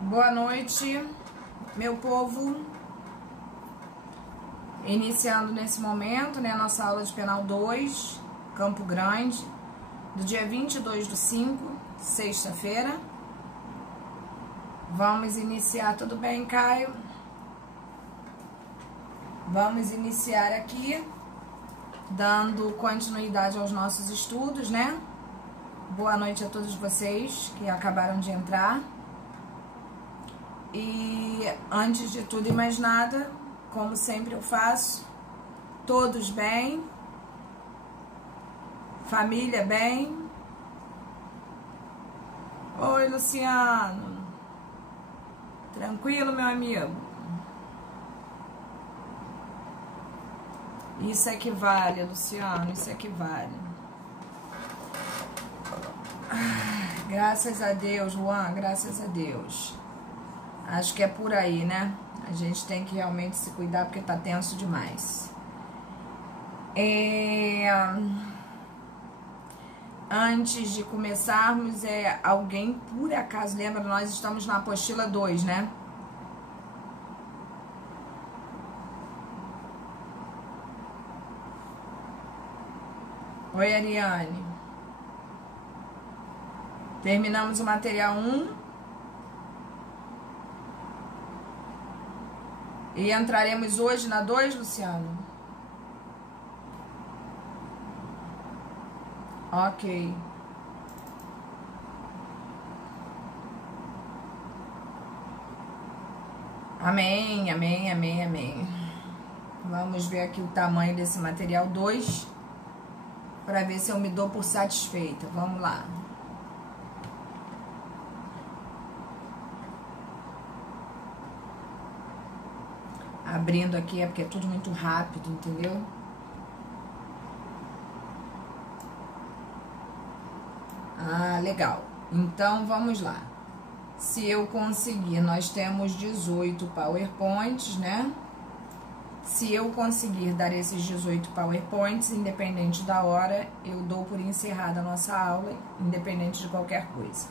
Boa noite, meu povo. Iniciando nesse momento, né, nossa aula de Penal 2, Campo Grande, do dia 22/5, sexta-feira. Vamos iniciar, tudo bem, Caio? Vamos iniciar aqui, dando continuidade aos nossos estudos, né? Boa noite a todos vocês que acabaram de entrar. E antes de tudo e mais nada, como sempre eu faço, todos bem, família bem. Oi, Luciano. Tranquilo, meu amigo? Isso é que vale, Luciano, isso é que vale. Graças a Deus, Juan, graças a Deus. Acho que é por aí, né? A gente tem que realmente se cuidar porque tá tenso demais. Antes de começarmos, alguém por acaso lembra? Nós estamos na apostila 2, né? Oi, Ariane. Terminamos o material 1. E entraremos hoje na 2, Luciano? Ok. Amém, amém, amém, amém. Vamos ver aqui o tamanho desse material 2, para ver se eu me dou por satisfeita. Vamos lá. Abrindo aqui é porque é tudo muito rápido, entendeu? Ah, legal. Então, vamos lá. Se eu conseguir, nós temos 18 PowerPoints, né? Se eu conseguir dar esses 18 PowerPoints, independente da hora, eu dou por encerrada a nossa aula, independente de qualquer coisa.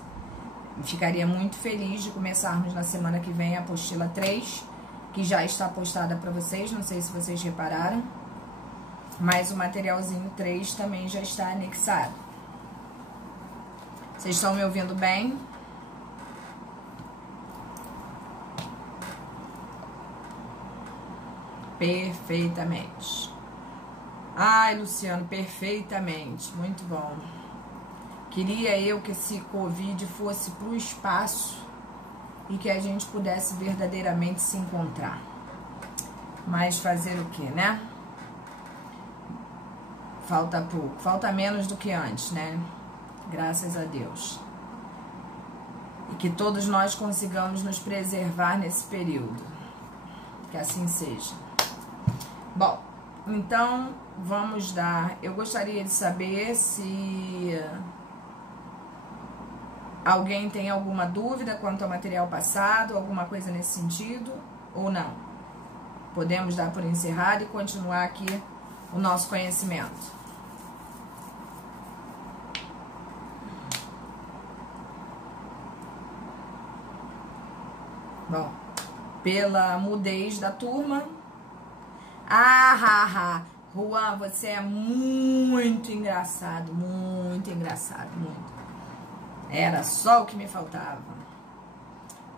Ficaria muito feliz de começarmos na semana que vem a apostila 3, que já está postada para vocês, não sei se vocês repararam, mas o materialzinho 3 também já está anexado. Vocês estão me ouvindo bem? Perfeitamente. Ai, Luciano, perfeitamente, muito bom. Queria eu que esse Covid fosse para o espaço e que a gente pudesse verdadeiramente se encontrar. Mas fazer o que, né? Falta pouco, falta menos do que antes, né? Graças a Deus. E que todos nós consigamos nos preservar nesse período. Que assim seja. Bom, então vamos dar... Eu gostaria de saber se... alguém tem alguma dúvida quanto ao material passado, alguma coisa nesse sentido, ou não? Podemos dar por encerrado e continuar aqui o nosso conhecimento. Bom, pela mudez da turma... Juan, você é muito engraçado, muito. Era só o que me faltava.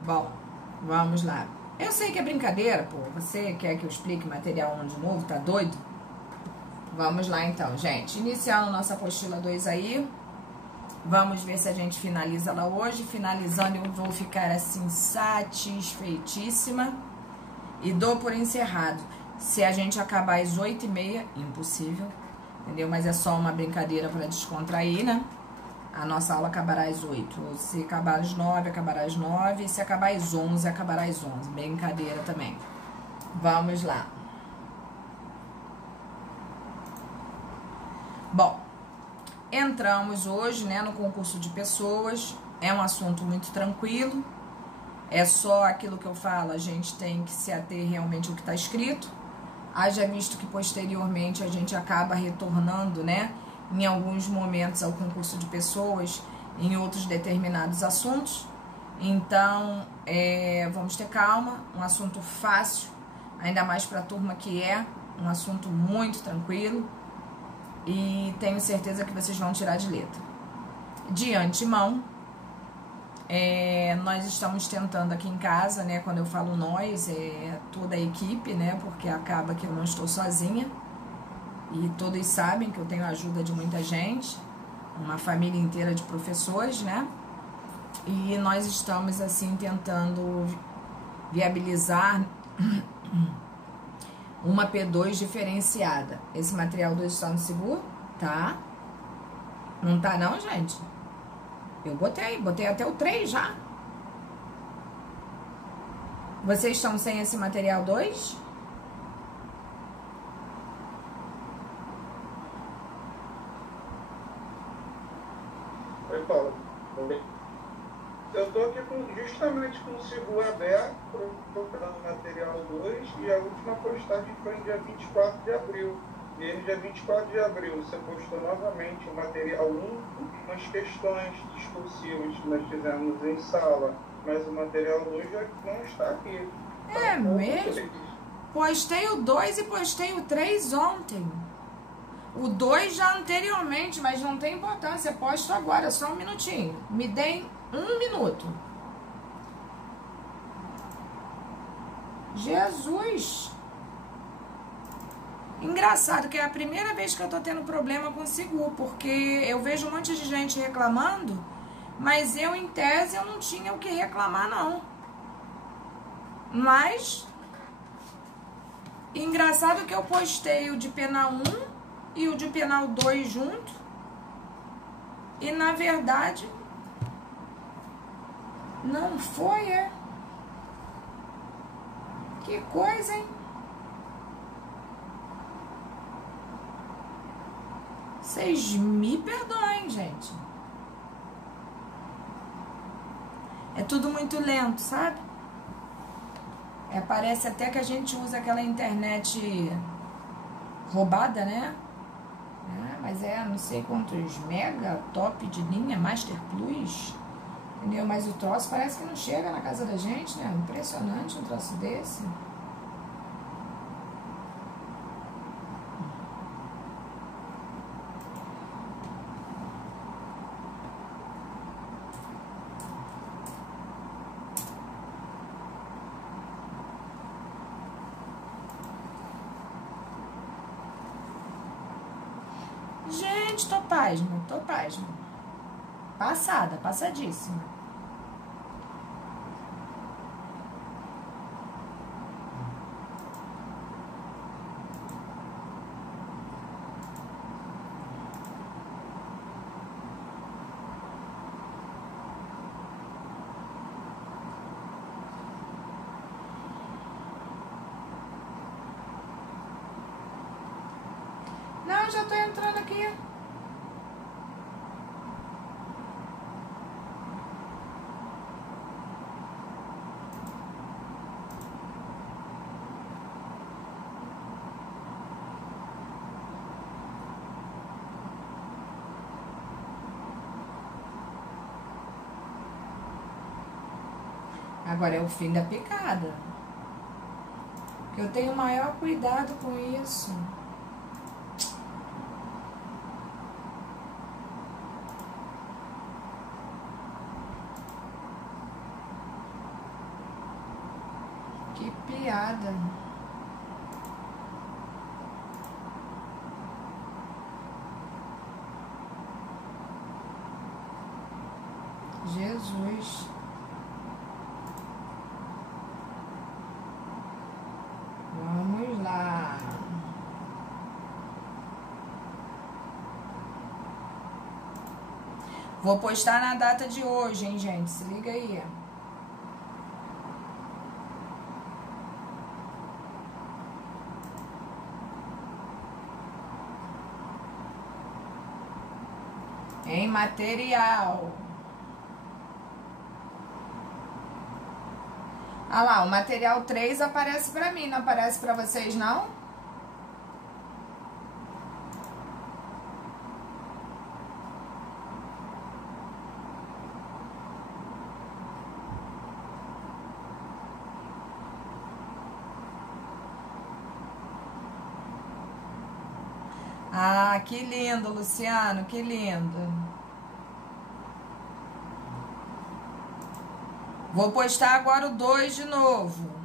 Bom, vamos lá. Eu sei que é brincadeira, pô. Você quer que eu explique material 1 de novo? Tá doido? Vamos lá então, gente. Iniciando nossa apostila 2 aí. Vamos ver se a gente finaliza ela hoje. Finalizando, eu vou ficar assim satisfeitíssima. E dou por encerrado. Se a gente acabar às 8h30, impossível. Entendeu? Mas é só uma brincadeira para descontrair, né? A nossa aula acabará às 8. Se acabar às 9, acabará às 9. E se acabar às 11, acabará às 11. Brincadeira também. Vamos lá. Bom, entramos hoje, né, no concurso de pessoas. É um assunto muito tranquilo. É só aquilo que eu falo, a gente tem que se ater realmente ao que está escrito. Haja visto que posteriormente a gente acaba retornando, né, em alguns momentos ao concurso de pessoas, em outros determinados assuntos. Então, vamos ter calma, um assunto fácil, ainda mais para a turma que é um assunto muito tranquilo, e tenho certeza que vocês vão tirar de letra. De antemão, nós estamos tentando aqui em casa, né? Quando eu falo nós, toda a equipe, né? Porque acaba que eu não estou sozinha, e todos sabem que eu tenho a ajuda de muita gente, uma família inteira de professores, né? E nós estamos, assim, tentando viabilizar uma P2 diferenciada. Esse material 2 está no seguro? Tá. Não tá não, gente? Eu botei até o 3 já. Vocês estão sem esse material 2? Oi, Paulo. Eu estou aqui justamente com o seguro aberto, procurando o material 2, e a última postagem foi no dia 24 de abril. E no dia 24 de abril você postou novamente o material 1, umas questões discursivas que nós fizemos em sala, mas o material 2 já não está aqui. É mesmo? Postei o 2 e postei o 3 ontem. O 2 já anteriormente, mas não tem importância. Posto agora, só um minutinho. Me deem 1 minuto. Jesus! Engraçado que é a primeira vez que eu tô tendo problema com o seguro, porque eu vejo um monte de gente reclamando, mas eu, em tese, eu não tinha o que reclamar, não. Mas, engraçado que eu postei o de penal 1 e o de penal 2 junto, e na verdade não foi, Que coisa, hein? Vocês me perdoem, gente. É tudo muito lento, sabe? Parece até que a gente usa aquela internet roubada, né? Mas não sei quantos mega, top de linha, Master Plus, entendeu? Mas o troço parece que não chega na casa da gente, né? Impressionante um troço desse. Gente, tô pasma. Passadíssima. Não, já tô entrando aqui. Agora é o fim da picada. Eu tenho maior cuidado com isso. Que piada. Jesus. Vamos lá. Vou postar na data de hoje, hein, gente? Se liga aí. Em material. Ah lá, o material 3 aparece pra mim, não aparece pra vocês, não? Ah, que lindo, Luciano, que lindo. Vou postar agora o 2 de novo.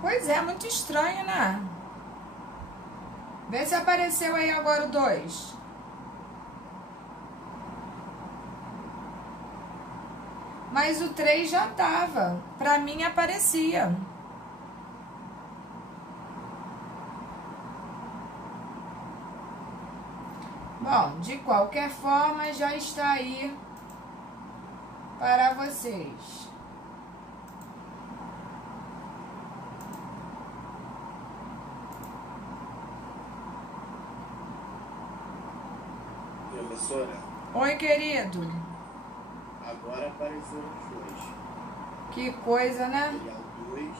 Pois é, muito estranho, né? Vê se apareceu aí agora o 2. Mas o 3 já tava. Pra mim aparecia. Bom, de qualquer forma já está aí para vocês. Professora? Oi, querido. Agora apareceram os dois. Que coisa, né? Material 2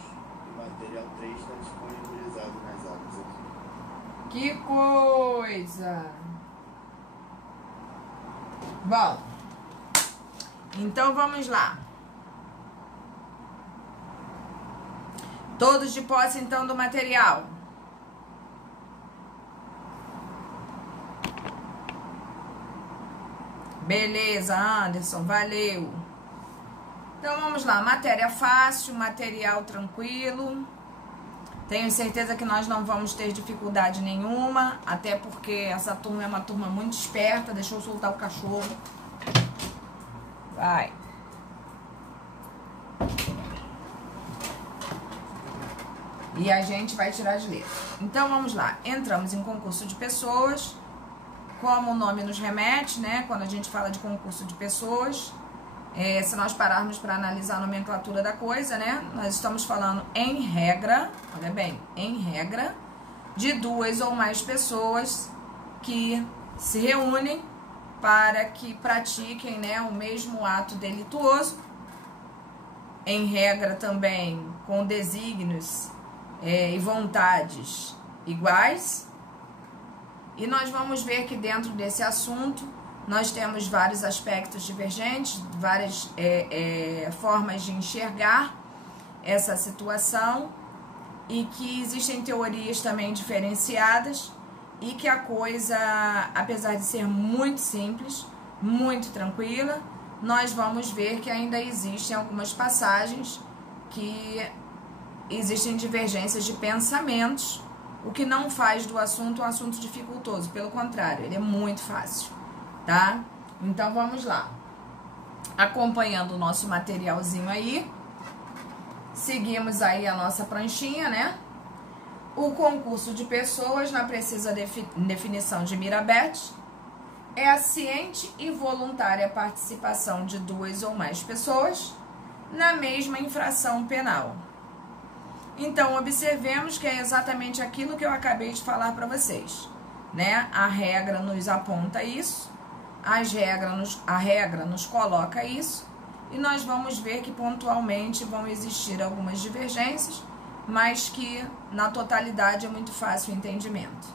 e material 3 está disponibilizado nas aulas aqui. Que coisa. Bom, então vamos lá. Todos de posse, então, do material. Beleza, Anderson, valeu. Então vamos lá, matéria fácil, material tranquilo. Tenho certeza que nós não vamos ter dificuldade nenhuma, até porque essa turma é uma turma muito esperta. Deixa eu soltar o cachorro. Vai. E a gente vai tirar as letras. Então vamos lá, entramos em concurso de pessoas. Como o nome nos remete, né? Quando a gente fala de concurso de pessoas, se nós pararmos para analisar a nomenclatura da coisa, né? Nós estamos falando em regra, olha bem, em regra, de 2 ou mais pessoas que se reúnem para que pratiquem, né, o mesmo ato delituoso. Em regra também com desígnios e vontades iguais. E nós vamos ver que dentro desse assunto nós temos vários aspectos divergentes, várias formas de enxergar essa situação e que existem teorias também diferenciadas e que a coisa, apesar de ser muito simples, muito tranquila, nós vamos ver que ainda existem algumas passagens que existem divergências de pensamentos, o que não faz do assunto um assunto dificultoso, pelo contrário, ele é muito fácil, tá? Então vamos lá. Acompanhando o nosso materialzinho aí, seguimos aí a nossa pranchinha, né? O concurso de pessoas, na precisa definição de Mirabet, é a ciente e voluntária participação de 2 ou mais pessoas na mesma infração penal. Então, observemos que é exatamente aquilo que eu acabei de falar para vocês, né? A regra nos aponta isso, a regra nos coloca isso, e nós vamos ver que pontualmente vão existir algumas divergências, mas que na totalidade é muito fácil o entendimento.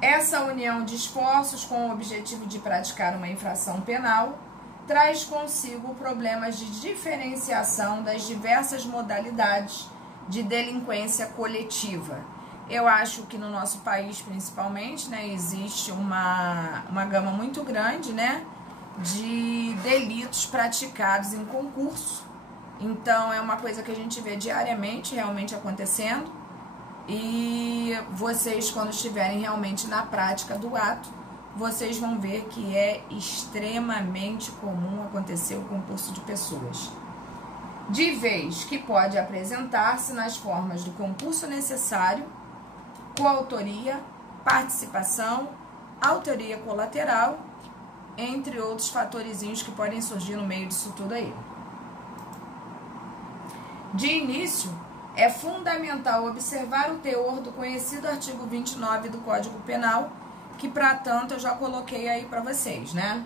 Essa união de esforços com o objetivo de praticar uma infração penal traz consigo problemas de diferenciação das diversas modalidades de delinquência coletiva. Eu acho que no nosso país, principalmente, né, existe uma gama muito grande, né, de delitos praticados em concurso. Então, é uma coisa que a gente vê diariamente realmente acontecendo. E vocês, quando estiverem realmente na prática do ato, vocês vão ver que é extremamente comum acontecer o concurso de pessoas. De vez que pode apresentar-se nas formas do concurso necessário, coautoria, participação, autoria colateral entre outros fatorizinhos que podem surgir no meio disso tudo aí. De início, é fundamental observar o teor do conhecido artigo 29 do Código Penal, que, para tanto, eu já coloquei aí para vocês, né?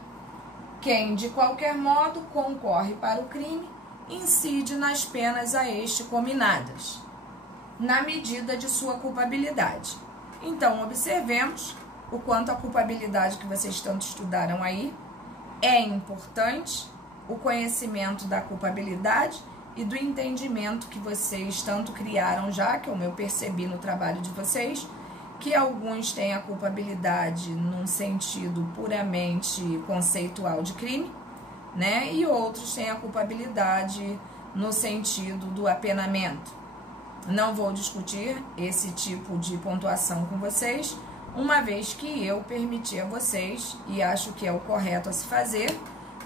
Quem, de qualquer modo, concorre para o crime, incide nas penas a este cominadas, na medida de sua culpabilidade. Então, observemos o quanto a culpabilidade que vocês tanto estudaram aí é importante, o conhecimento da culpabilidade e do entendimento que vocês tanto criaram já, que eu percebi no trabalho de vocês, que alguns têm a culpabilidade num sentido puramente conceitual de crime, né? E outros têm a culpabilidade no sentido do apenamento. Não vou discutir esse tipo de pontuação com vocês, uma vez que eu permiti a vocês, e acho que é o correto a se fazer,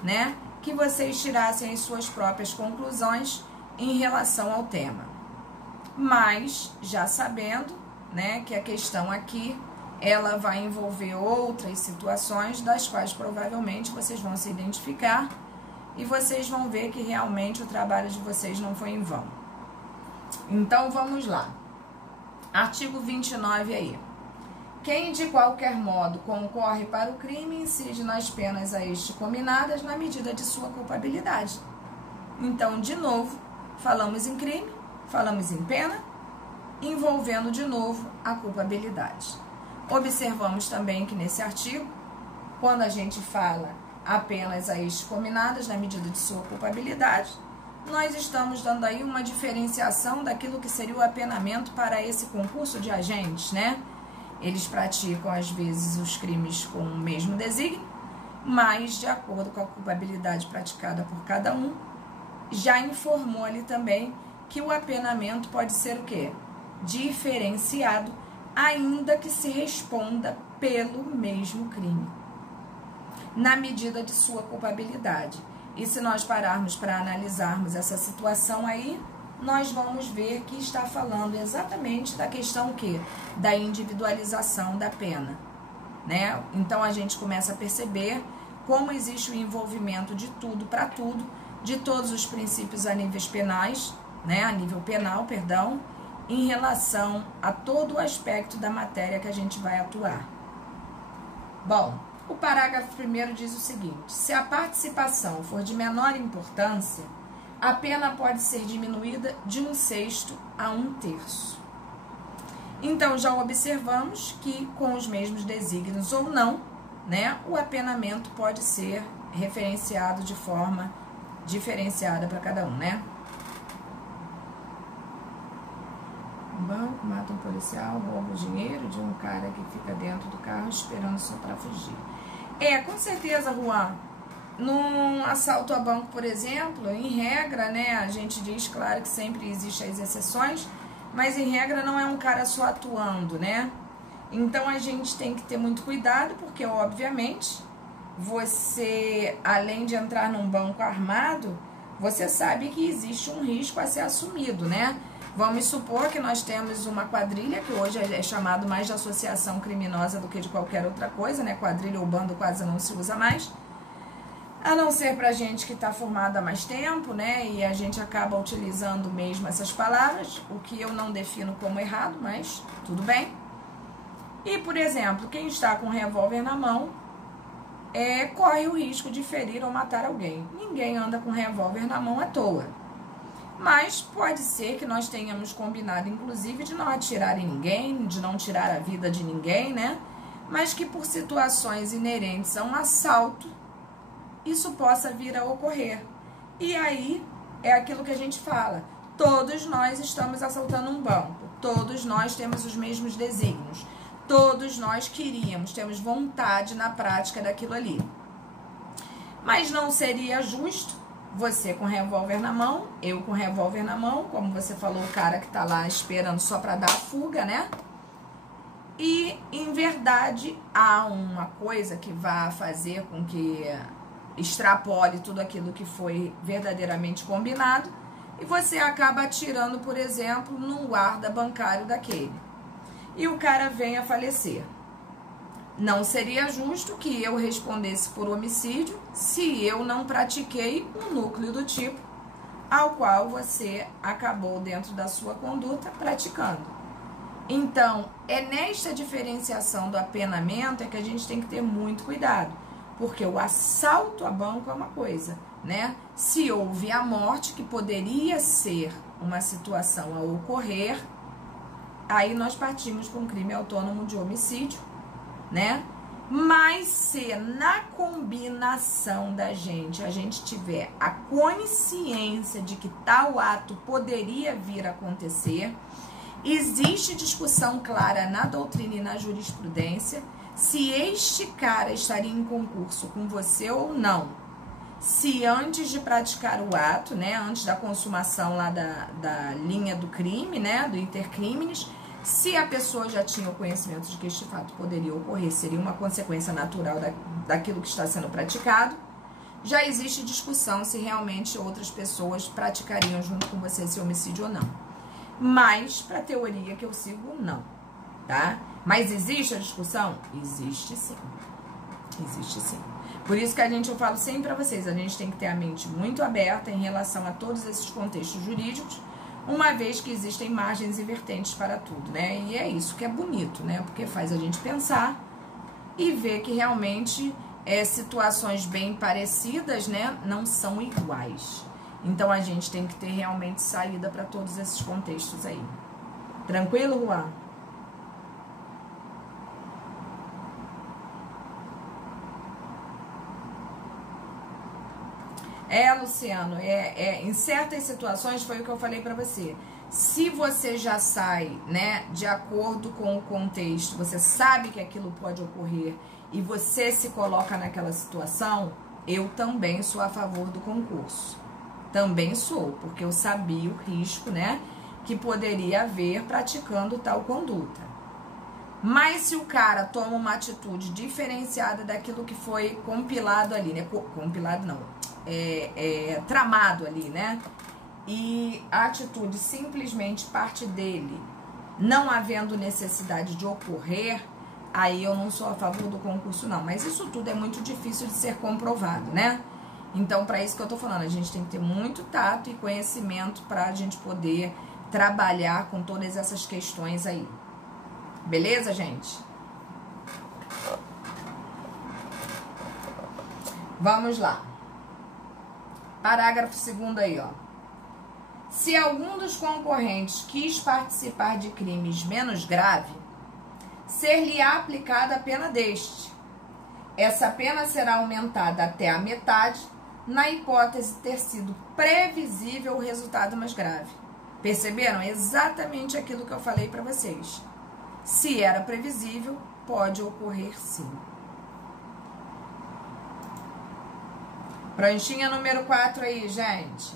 né? Que vocês tirassem as suas próprias conclusões em relação ao tema. Mas, já sabendo, né, que a questão aqui, ela vai envolver outras situações, das quais provavelmente vocês vão se identificar, e vocês vão ver que realmente o trabalho de vocês não foi em vão. Então, vamos lá. Artigo 29 aí. Quem, de qualquer modo, concorre para o crime, incide nas penas a este cominadas na medida de sua culpabilidade. Então, de novo, falamos em crime, falamos em pena, envolvendo de novo a culpabilidade. Observamos também que nesse artigo, quando a gente fala apenas a estes cominadas na medida de sua culpabilidade, nós estamos dando aí uma diferenciação daquilo que seria o apenamento para esse concurso de agentes, né? Eles praticam, às vezes, os crimes com o mesmo desígnio, mas, de acordo com a culpabilidade praticada por cada um, já informou ali também que o apenamento pode ser o quê? Diferenciado, ainda que se responda pelo mesmo crime, na medida de sua culpabilidade. E se nós pararmos para analisarmos essa situação aí, nós vamos ver que está falando exatamente da questão que? Da individualização da pena, né? Então a gente começa a perceber como existe o envolvimento de tudo para tudo, de todos os princípios a níveis penais, né? A nível penal, perdão, em relação a todo o aspecto da matéria que a gente vai atuar. Bom, o parágrafo 1º diz o seguinte: se a participação for de menor importância, a pena pode ser diminuída de 1/6 a 1/3. Então, já observamos que, com os mesmos desígnios ou não, né, o apenamento pode ser referenciado de forma diferenciada para cada um, né? Um banco mata um policial, rouba o dinheiro de um cara que fica dentro do carro esperando só para fugir. Com certeza, Juan. Num assalto a banco, por exemplo, em regra, né, a gente diz, claro, que sempre existem as exceções, mas em regra não é um cara só atuando, né? Então a gente tem que ter muito cuidado, porque obviamente você, além de entrar num banco armado, você sabe que existe um risco a ser assumido, né? Vamos supor que nós temos uma quadrilha, que hoje é chamado mais de associação criminosa do que de qualquer outra coisa, né? Quadrilha ou bando quase não se usa mais. A não ser pra gente que está formada há mais tempo, né? E a gente acaba utilizando mesmo essas palavras, o que eu não defino como errado, mas tudo bem. E, por exemplo, quem está com um revólver na mão corre o risco de ferir ou matar alguém. Ninguém anda com um revólver na mão à toa. Mas pode ser que nós tenhamos combinado, inclusive, de não atirar em ninguém, de não tirar a vida de ninguém, né? Mas que por situações inerentes a um assalto, isso possa vir a ocorrer. E aí, é aquilo que a gente fala. Todos nós estamos assaltando um banco. Todos nós temos os mesmos desígnios. Todos nós temos vontade na prática daquilo ali. Mas não seria justo você com revólver na mão, eu com revólver na mão, como você falou, o cara que tá lá esperando só para dar a fuga, né? E, em verdade, há uma coisa que vai fazer com que extrapole tudo aquilo que foi verdadeiramente combinado, e você acaba atirando, por exemplo, num guarda bancário daquele. E o cara vem a falecer. Não seria justo que eu respondesse por homicídio se eu não pratiquei um núcleo do tipo ao qual você acabou, dentro da sua conduta, praticando. Então, é nesta diferenciação do apenamento é que a gente tem que ter muito cuidado, porque o assalto a banco é uma coisa, né? Se houve a morte, que poderia ser uma situação a ocorrer, aí nós partimos com crime autônomo de homicídio, né? Mas se na combinação da gente, a gente tiver a consciência de que tal ato poderia vir a acontecer, existe discussão clara na doutrina e na jurisprudência se este cara estaria em concurso com você ou não. Se antes de praticar o ato, né, antes da consumação lá da linha do crime, né, do intercrimes, se a pessoa já tinha o conhecimento de que este fato poderia ocorrer, seria uma consequência natural daquilo que está sendo praticado, já existe discussão se realmente outras pessoas praticariam junto com você esse homicídio ou não. Mas, para a teoria que eu sigo, não, tá? Mas existe a discussão? Existe sim. Existe sim. Por isso que eu falo sempre para vocês, a gente tem que ter a mente muito aberta em relação a todos esses contextos jurídicos, uma vez que existem margens e vertentes para tudo, né? E é isso que é bonito, né? Porque faz a gente pensar e ver que realmente situações bem parecidas, né, não são iguais. Então a gente tem que ter realmente saída para todos esses contextos aí. Tranquilo, Juan? Luciano, em certas situações foi o que eu falei pra você. Se você já sai, né, de acordo com o contexto, você sabe que aquilo pode ocorrer e você se coloca naquela situação, eu também sou a favor do concurso. Também sou, porque eu sabia o risco, né, que poderia haver praticando tal conduta. Mas se o cara toma uma atitude diferenciada daquilo que foi compilado ali, né, compilado não, tramado ali, né? E a atitude simplesmente parte dele, não havendo necessidade de ocorrer, aí eu não sou a favor do concurso, não. Mas isso tudo é muito difícil de ser comprovado, né? Então, para isso que eu tô falando, a gente tem que ter muito tato e conhecimento para a gente poder trabalhar com todas essas questões aí. Beleza, gente? Vamos lá. Parágrafo 2º aí, ó. Se algum dos concorrentes quis participar de crimes menos graves, ser-lhe-á aplicada a pena deste. Essa pena será aumentada até a metade, na hipótese de ter sido previsível o resultado mais grave. Perceberam? Exatamente aquilo que eu falei para vocês. Se era previsível, pode ocorrer sim. Pranchinha número 4 aí, gente.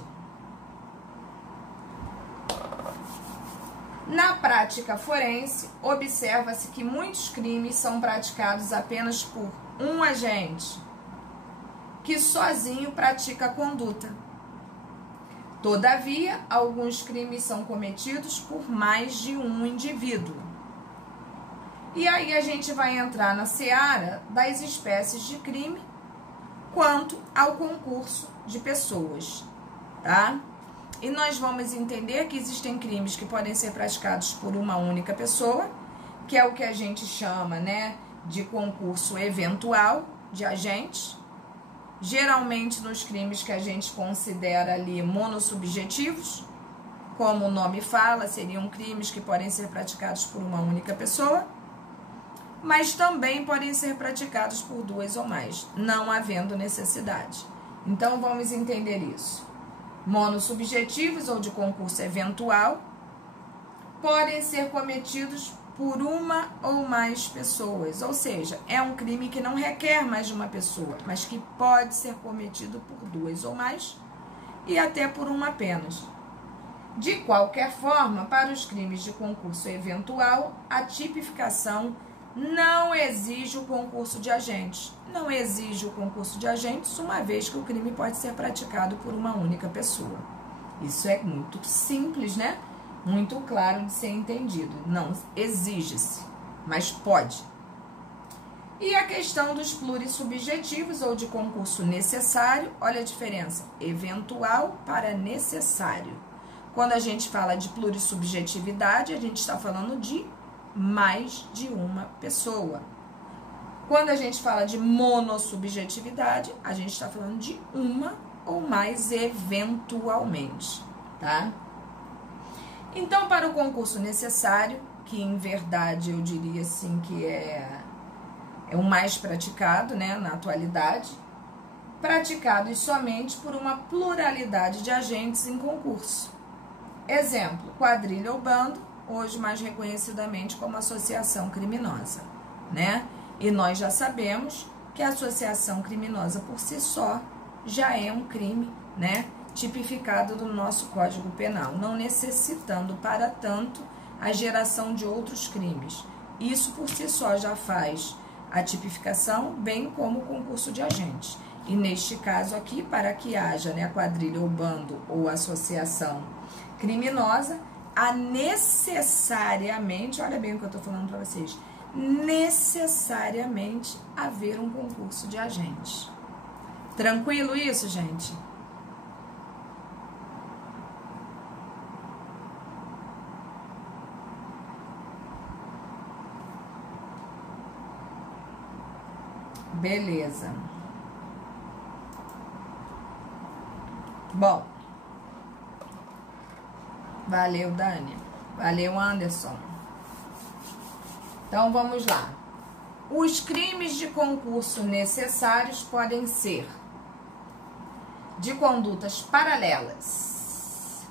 Na prática forense, observa-se que muitos crimes são praticados apenas por um agente, que sozinho pratica a conduta. Todavia, alguns crimes são cometidos por mais de um indivíduo. E aí a gente vai entrar na seara das espécies de crime quanto ao concurso de pessoas, tá? E nós vamos entender que existem crimes que podem ser praticados por uma única pessoa, que é o que a gente chama, né, de concurso eventual de agentes, geralmente nos crimes que a gente considera ali monossubjetivos, como o nome fala, seriam crimes que podem ser praticados por uma única pessoa, mas também podem ser praticados por duas ou mais, não havendo necessidade. Então, vamos entender isso. Monossubjetivos ou de concurso eventual podem ser cometidos por uma ou mais pessoas, ou seja, é um crime que não requer mais de uma pessoa, mas que pode ser cometido por duas ou mais e até por uma apenas. De qualquer forma, para os crimes de concurso eventual, a tipificação não exige o concurso de agentes. Não exige o concurso de agentes, uma vez que o crime pode ser praticado por uma única pessoa. Isso é muito simples, né? Muito claro de ser entendido. Não exige-se, mas pode. E a questão dos plurissubjetivos ou de concurso necessário, olha a diferença, eventual para necessário. Quando a gente fala de plurissubjetividade, a gente está falando de mais de uma pessoa. Quando a gente fala de monossubjetividade, a gente está falando de uma ou mais eventualmente, tá? Então, para o concurso necessário, que em verdade eu diria assim que é o mais praticado, né, na atualidade, praticados somente por uma pluralidade de agentes em concurso. Exemplo, quadrilha ou bando, hoje mais reconhecidamente como associação criminosa, né? E nós já sabemos que a associação criminosa por si só já é um crime, né, tipificado no nosso Código Penal, não necessitando para tanto a geração de outros crimes. Isso por si só já faz a tipificação, bem como o concurso de agentes. E neste caso aqui, para que haja, né, quadrilha ou bando ou associação criminosa, há necessariamente, olha bem o que eu estou falando para vocês, necessariamente haver um concurso de agentes. Tranquilo isso, gente? Beleza. Bom. Valeu, Dani. Valeu, Anderson. Então, vamos lá. Os crimes de concurso necessários podem ser de condutas paralelas.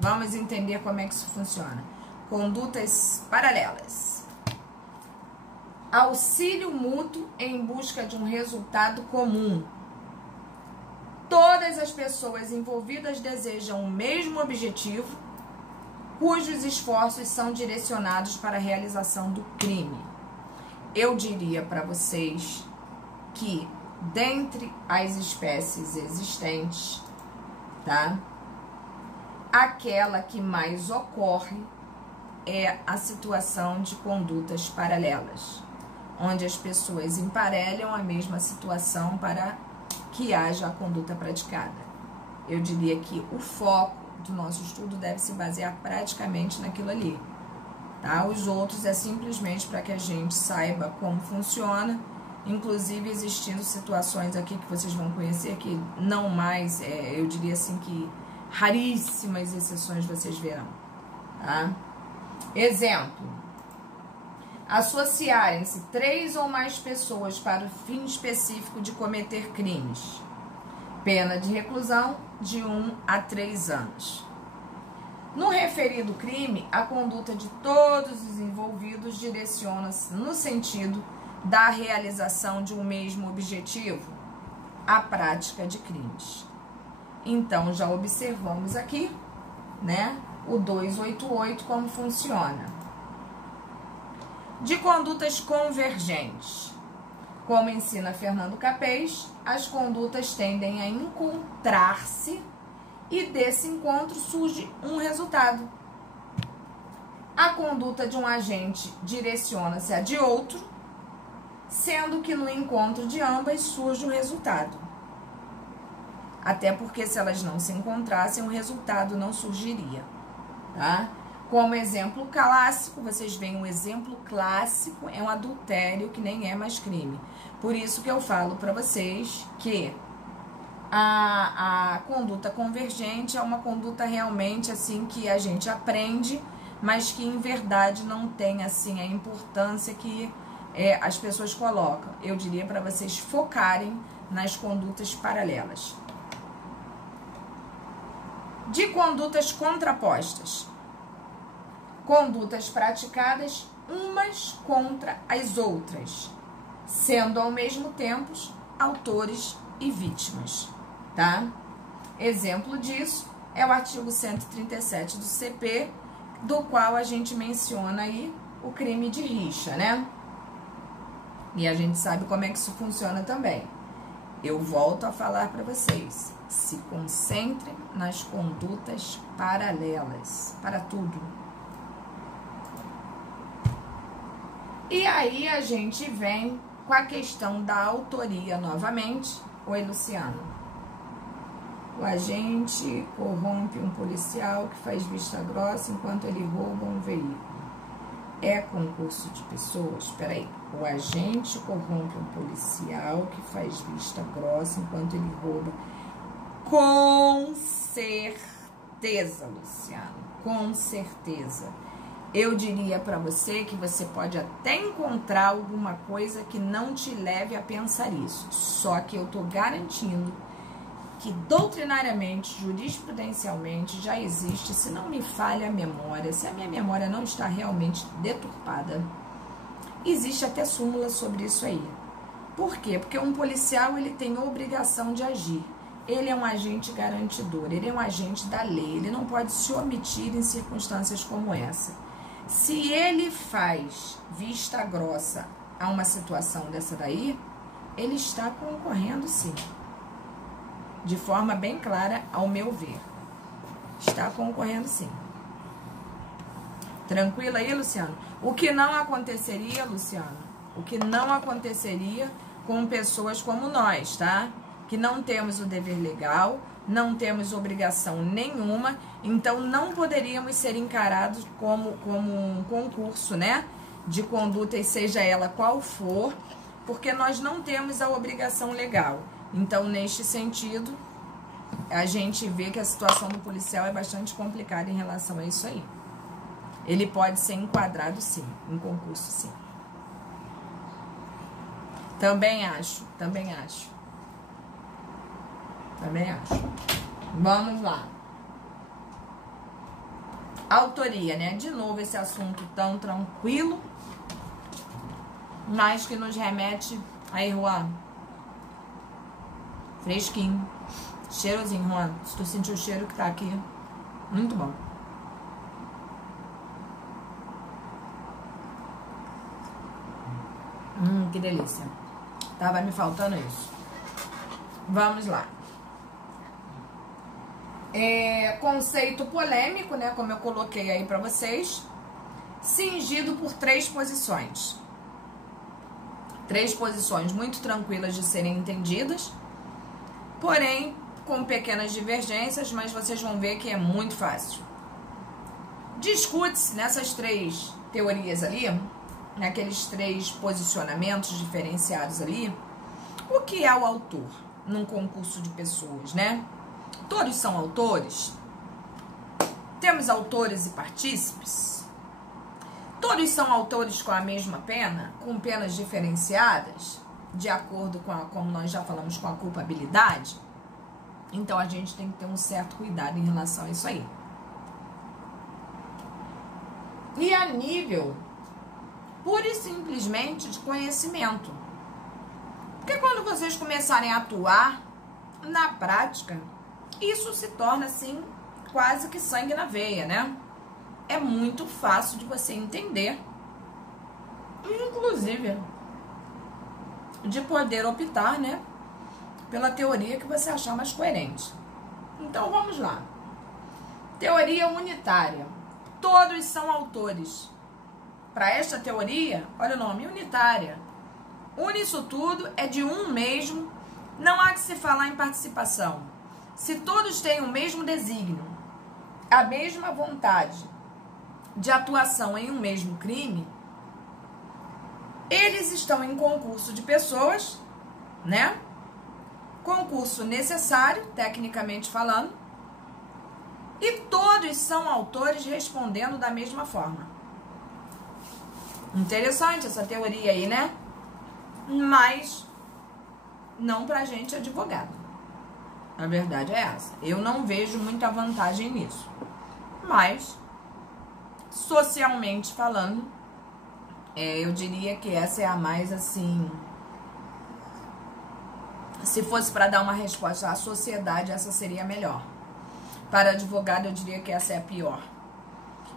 Vamos entender como é que isso funciona. Condutas paralelas. Auxílio mútuo em busca de um resultado comum. Todas as pessoas envolvidas desejam o mesmo objetivo, cujos esforços são direcionados para a realização do crime. Eu diria para vocês que, dentre as espécies existentes, tá? Aquela que mais ocorre é a situação de condutas paralelas, onde as pessoas emparelham a mesma situação para que haja a conduta praticada. Eu diria que o foco do nosso estudo deve se basear praticamente naquilo ali, tá? Os outros é simplesmente para que a gente saiba como funciona, inclusive existindo situações aqui que vocês vão conhecer que não mais, eu diria assim que raríssimas exceções vocês verão, tá? Exemplo: associarem-se 3 ou mais pessoas para o fim específico de cometer crimes. Pena de reclusão de 1 a 3 anos. No referido crime, a conduta de todos os envolvidos direciona-se no sentido da realização de um mesmo objetivo, a prática de crimes. Então, já observamos aqui, né, o 288 como funciona. De condutas convergentes. Como ensina Fernando Capês, as condutas tendem a encontrar-se e desse encontro surge um resultado. A conduta de um agente direciona-se a de outro, sendo que no encontro de ambas surge o resultado. Até porque se elas não se encontrassem, o resultado não surgiria, tá? Como exemplo clássico, vocês veem um exemplo clássico, é um adultério que nem é mais crime. Por isso que eu falo para vocês que a conduta convergente é uma conduta realmente assim que a gente aprende, mas que em verdade não tem assim a importância que as pessoas colocam. Eu diria para vocês focarem nas condutas paralelas. De condutas contrapostas. Condutas praticadas umas contra as outras, sendo ao mesmo tempo autores e vítimas, tá? Exemplo disso é o artigo 137 do CP, do qual a gente menciona aí o crime de rixa, né? E a gente sabe como é que isso funciona também. Eu volto a falar para vocês, se concentrem nas condutas paralelas, para tudo. E aí a gente vem com a questão da autoria novamente. Oi, Luciano. O agente corrompe um policial que faz vista grossa enquanto ele rouba um veículo. É concurso de pessoas? Espera aí. O agente corrompe um policial que faz vista grossa enquanto ele rouba. Com certeza, Luciano. Com certeza. Eu diria para você que você pode até encontrar alguma coisa que não te leve a pensar isso. Só que eu tô garantindo que doutrinariamente, jurisprudencialmente, já existe, se não me falha a memória, se a minha memória não está realmente deturpada, existe até súmula sobre isso aí. Por quê? Porque um policial, ele tem obrigação de agir. Ele é um agente garantidor, ele é um agente da lei, ele não pode se omitir em circunstâncias como essa. Se ele faz vista grossa a uma situação dessa daí, ele está concorrendo sim. De forma bem clara, ao meu ver. Está concorrendo sim. Tranquilo aí, Luciano? O que não aconteceria, Luciano? O que não aconteceria com pessoas como nós, tá? Que não temos o dever legal, não temos obrigação nenhuma, então não poderíamos ser encarados como um concurso, né? De conduta, e seja ela qual for, porque nós não temos a obrigação legal. Então, neste sentido, a gente vê que a situação do policial é bastante complicada em relação a isso aí. Ele pode ser enquadrado, sim, em concurso, sim. Também acho, também acho. Também acho. Vamos lá. Autoria, né? De novo, esse assunto tão tranquilo, mas que nos remete... Aí, Juan. Fresquinho. Cheirosinho, Juan. Se tu sentiu o cheiro que tá aqui. Muito bom. Que delícia. Tava me faltando isso. Vamos lá. Conceito polêmico, né? Como eu coloquei aí pra vocês. Cingido por 3 posições. 3 posições muito tranquilas de serem entendidas. Porém, com pequenas divergências, mas vocês vão ver que é muito fácil. Discute-se nessas 3 teorias ali, naqueles 3 posicionamentos diferenciados ali, o que é o autor num concurso de pessoas, né? Todos são autores? Temos autores e partícipes? Todos são autores com a mesma pena, com penas diferenciadas, de acordo com como nós já falamos, com a culpabilidade? Então, a gente tem que ter um certo cuidado em relação a isso aí. E a nível, pura e simplesmente, de conhecimento. Porque quando vocês começarem a atuar na prática, isso se torna, assim, quase que sangue na veia, né? É muito fácil de você entender. Inclusive, de poder optar, né? Pela teoria que você achar mais coerente. Então, vamos lá. Teoria unitária. Todos são autores. Para esta teoria, olha o nome, unitária. Une isso tudo, é de um mesmo, não há que se falar em participação. Se todos têm o mesmo desígnio, a mesma vontade de atuação em um mesmo crime, eles estão em concurso de pessoas, né? Concurso necessário, tecnicamente falando, e todos são autores respondendo da mesma forma. Interessante essa teoria aí, né? Mas não pra gente advogado. A verdade é essa. Eu não vejo muita vantagem nisso. Mas, socialmente falando, eu diria que essa é a mais, assim... Se fosse para dar uma resposta à sociedade, essa seria a melhor. Para advogado, eu diria que essa é a pior.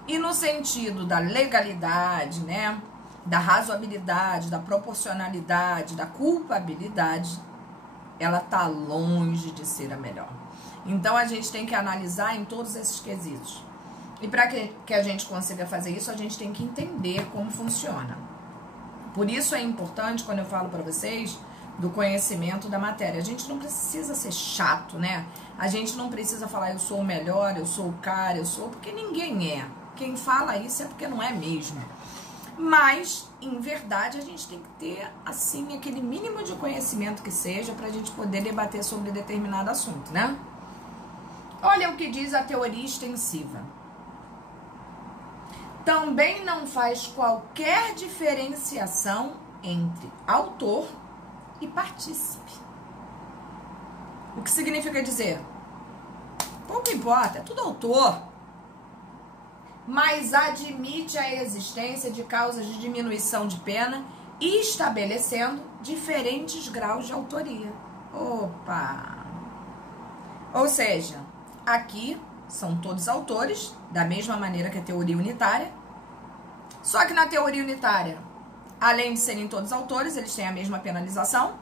E no sentido da legalidade, né? Da razoabilidade, da proporcionalidade, da culpabilidade, ela tá longe de ser a melhor. Então, a gente tem que analisar em todos esses quesitos. E para que a gente consiga fazer isso, a gente tem que entender como funciona. Por isso é importante, quando eu falo para vocês, do conhecimento da matéria. A gente não precisa ser chato, né? A gente não precisa falar eu sou o melhor, eu sou o cara, eu sou... Porque ninguém é. Quem fala isso é porque não é mesmo. Mas, em verdade, a gente tem que ter, assim, aquele mínimo de conhecimento que seja pra gente poder debater sobre determinado assunto, né? Olha o que diz a teoria extensiva. Também não faz qualquer diferenciação entre autor e partícipe. O que significa dizer? Pouco importa, é tudo autor. Mas admite a existência de causas de diminuição de pena, estabelecendo diferentes graus de autoria. Opa! Ou seja, aqui são todos autores, da mesma maneira que a teoria unitária. Só que na teoria unitária, além de serem todos autores, eles têm a mesma penalização.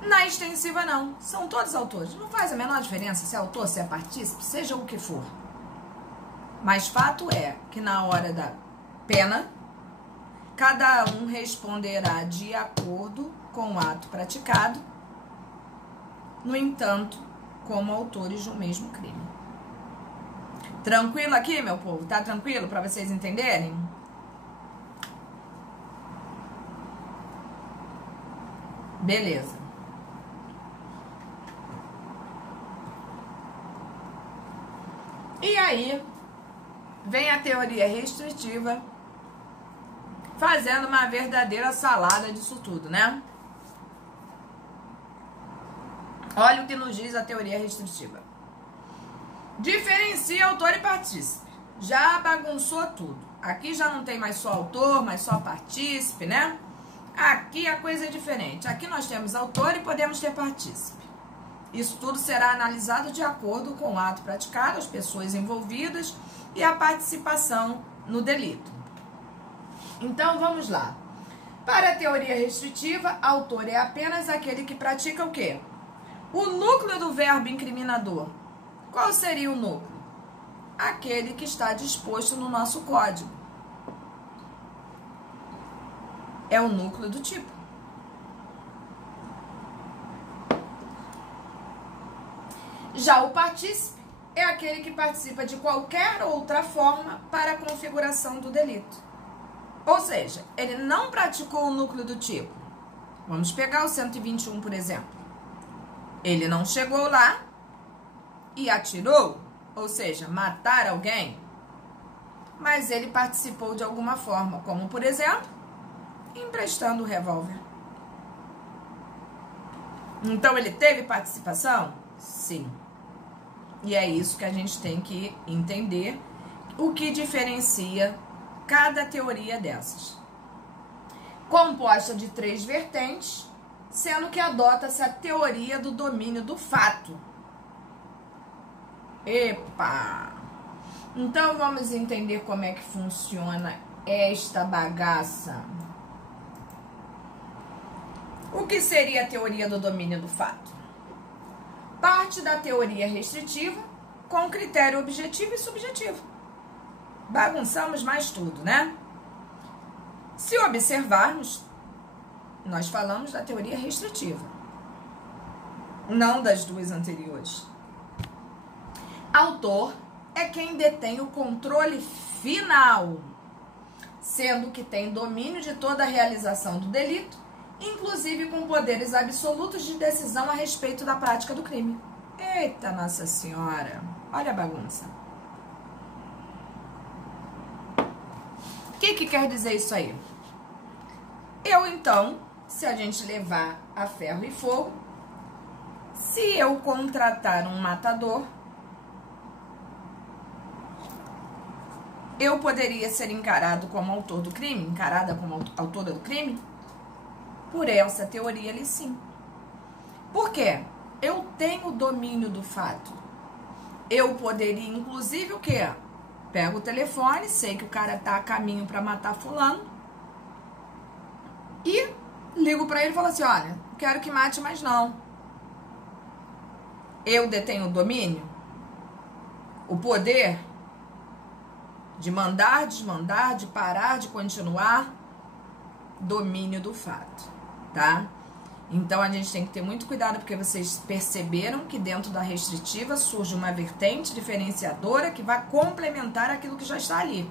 Na extensiva, não. São todos autores. Não faz a menor diferença se é autor, se é partícipe, seja o que for. Mas fato é que na hora da pena, cada um responderá de acordo com o ato praticado, no entanto, como autores de um mesmo crime. Tranquilo aqui, meu povo? Tá tranquilo para vocês entenderem? Beleza. E aí, vem a teoria restritiva, fazendo uma verdadeira salada disso tudo, né? Olha o que nos diz a teoria restritiva. Diferencia autor e partícipe. Já bagunçou tudo. Aqui já não tem mais só autor, mas só partícipe, né? Aqui a coisa é diferente. Aqui nós temos autor e podemos ter partícipe. Isso tudo será analisado de acordo com o ato praticado, as pessoas envolvidas e a participação no delito. Então, vamos lá. Para a teoria restritiva, autor é apenas aquele que pratica o quê? O núcleo do verbo incriminador. Qual seria o núcleo? Aquele que está disposto no nosso código. É o núcleo do tipo. Já o partícipe é aquele que participa de qualquer outra forma para a configuração do delito. Ou seja, ele não praticou o núcleo do tipo. Vamos pegar o 121, por exemplo. Ele não chegou lá e atirou, ou seja, matar alguém, mas ele participou de alguma forma, como, por exemplo, emprestando o revólver. Então, ele teve participação? Sim. E é isso que a gente tem que entender, o que diferencia cada teoria dessas. Composta de 3 vertentes, sendo que adota-se a teoria do domínio do fato. Epa! Então, vamos entender como é que funciona esta bagaça. O que seria a teoria do domínio do fato? Parte da teoria restritiva com critério objetivo e subjetivo. Bagunçamos mais tudo, né? Se observarmos, nós falamos da teoria restritiva, não das duas anteriores. Autor é quem detém o controle final, sendo que tem domínio de toda a realização do delito, inclusive com poderes absolutos de decisão a respeito da prática do crime. Eita, Nossa Senhora! Olha a bagunça. O que quer dizer isso aí? Eu, então, se a gente levar a ferro e fogo, se eu contratar um matador, eu poderia ser encarado como autor do crime? Encarada como autora do crime? Por essa teoria ali, sim. Por quê? Eu tenho domínio do fato. Eu poderia, inclusive, o quê? Pego o telefone, sei que o cara tá a caminho para matar fulano e ligo para ele e falo assim, olha, não quero que mate mais não. Eu detenho o domínio? O poder? de mandar, desmandar, de parar, de continuar, domínio do fato, tá? Então, a gente tem que ter muito cuidado, porque vocês perceberam que dentro da restritiva surge uma vertente diferenciadora que vai complementar aquilo que já está ali.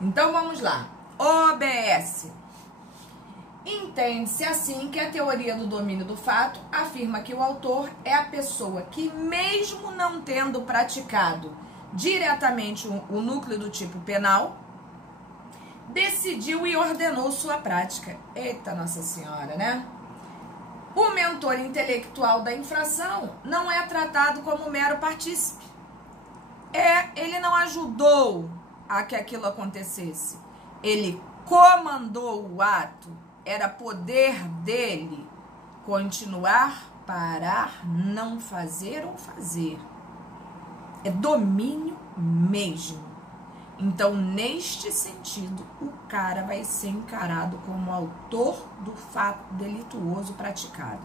Então, vamos lá. OBS. Entende-se assim que a teoria do domínio do fato afirma que o autor é a pessoa que, mesmo não tendo praticado diretamente o núcleo do tipo penal, decidiu e ordenou sua prática. Eita, Nossa Senhora, né? O mentor intelectual da infração não é tratado como mero partícipe. Ele não ajudou a que aquilo acontecesse. Ele comandou o ato. Era poder dele continuar, parar, não fazer ou fazer. É domínio mesmo. Então, neste sentido, o cara vai ser encarado como autor do fato delituoso praticado.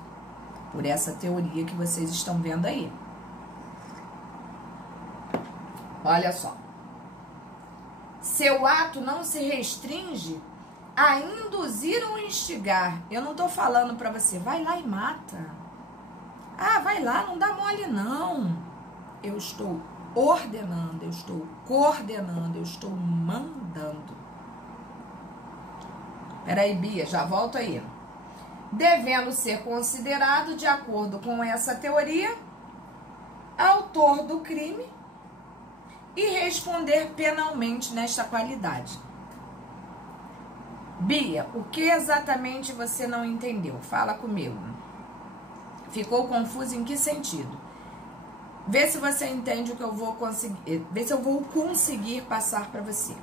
Por essa teoria que vocês estão vendo aí. Olha só. Seu ato não se restringe a induzir ou instigar. Eu não tô falando pra você, vai lá e mata. Ah, vai lá, não dá mole não. Eu estou ordenando, eu estou coordenando, eu estou mandando. Peraí, Bia, já volto aí. Devendo ser considerado, de acordo com essa teoria, autor do crime e responder penalmente nesta qualidade. Bia, o que exatamente você não entendeu? Fala comigo. Ficou confuso em que sentido? Vê se você entende o que eu vou conseguir, vê se eu vou conseguir passar para você.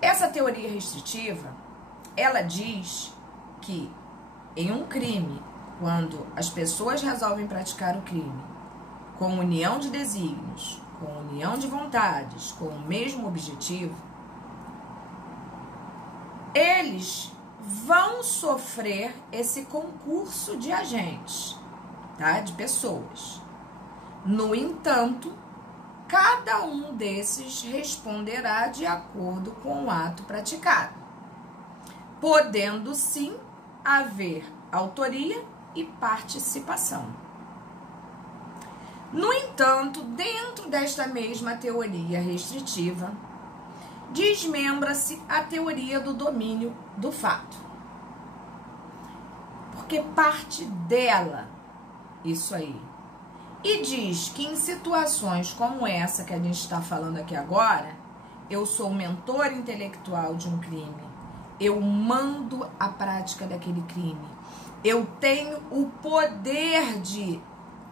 Essa teoria restritiva, ela diz que em um crime, quando as pessoas resolvem praticar o crime com união de desígnios, com união de vontades, com o mesmo objetivo, eles vão sofrer esse concurso de agentes, tá? De pessoas. No entanto, cada um desses responderá de acordo com o ato praticado, podendo sim haver autoria e participação. No entanto, dentro desta mesma teoria restritiva, desmembra-se a teoria do domínio do fato, porque parte dela isso aí. E diz que em situações como essa que a gente está falando aqui agora, eu sou o mentor intelectual de um crime, eu mando a prática daquele crime, eu tenho o poder de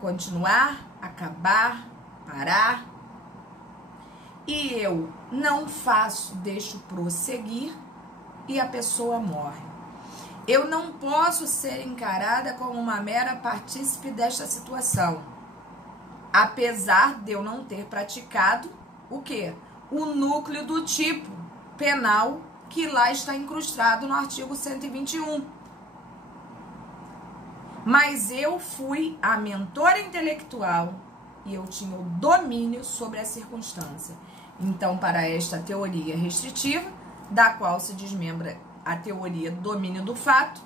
continuar, acabar, parar, e eu não faço, deixo prosseguir e a pessoa morre. Eu não posso ser encarada como uma mera partícipe desta situação, apesar de eu não ter praticado o quê? O núcleo do tipo penal que lá está incrustado no artigo 121. Mas eu fui a mentora intelectual e eu tinha o domínio sobre a circunstância. Então, para esta teoria restritiva, da qual se desmembra a teoria do domínio do fato,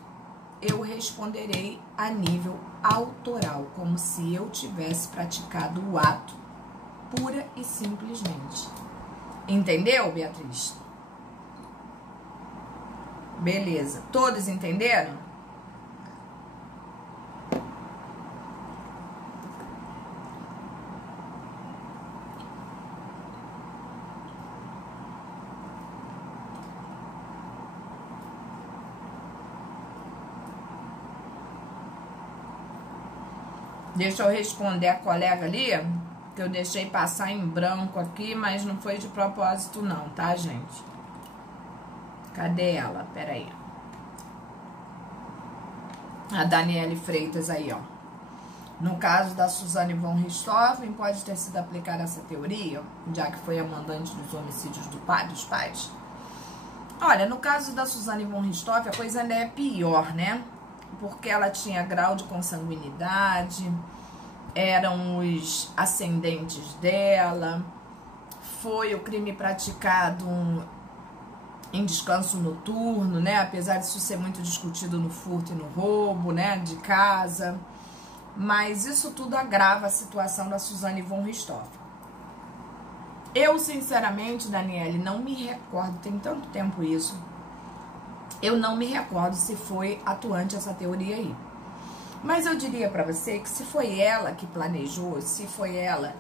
eu responderei a nível autoral, como se eu tivesse praticado o ato, pura e simplesmente. Entendeu, Beatriz? Beleza. Todos entenderam? Deixa eu responder a colega ali, que eu deixei passar em branco aqui, mas não foi de propósito não, tá, gente? Cadê ela? Peraí. A Daniele Freitas aí, ó. No caso da Suzane von Richthofen, pode ter sido aplicada essa teoria, já que foi a mandante dos homicídios dos pais? Olha, no caso da Suzane von Richthofen, a coisa ainda é pior, né? Porque ela tinha grau de consanguinidade, eram os ascendentes dela, foi o crime praticado em descanso noturno, né? Apesar disso ser muito discutido no furto e no roubo, né? De casa. Mas isso tudo agrava a situação da Suzane von Richthofen. Eu, sinceramente, Daniele, não me recordo, tem tanto tempo isso, eu não me recordo se foi atuante essa teoria aí. Mas eu diria pra você que se foi ela que planejou, se foi ela,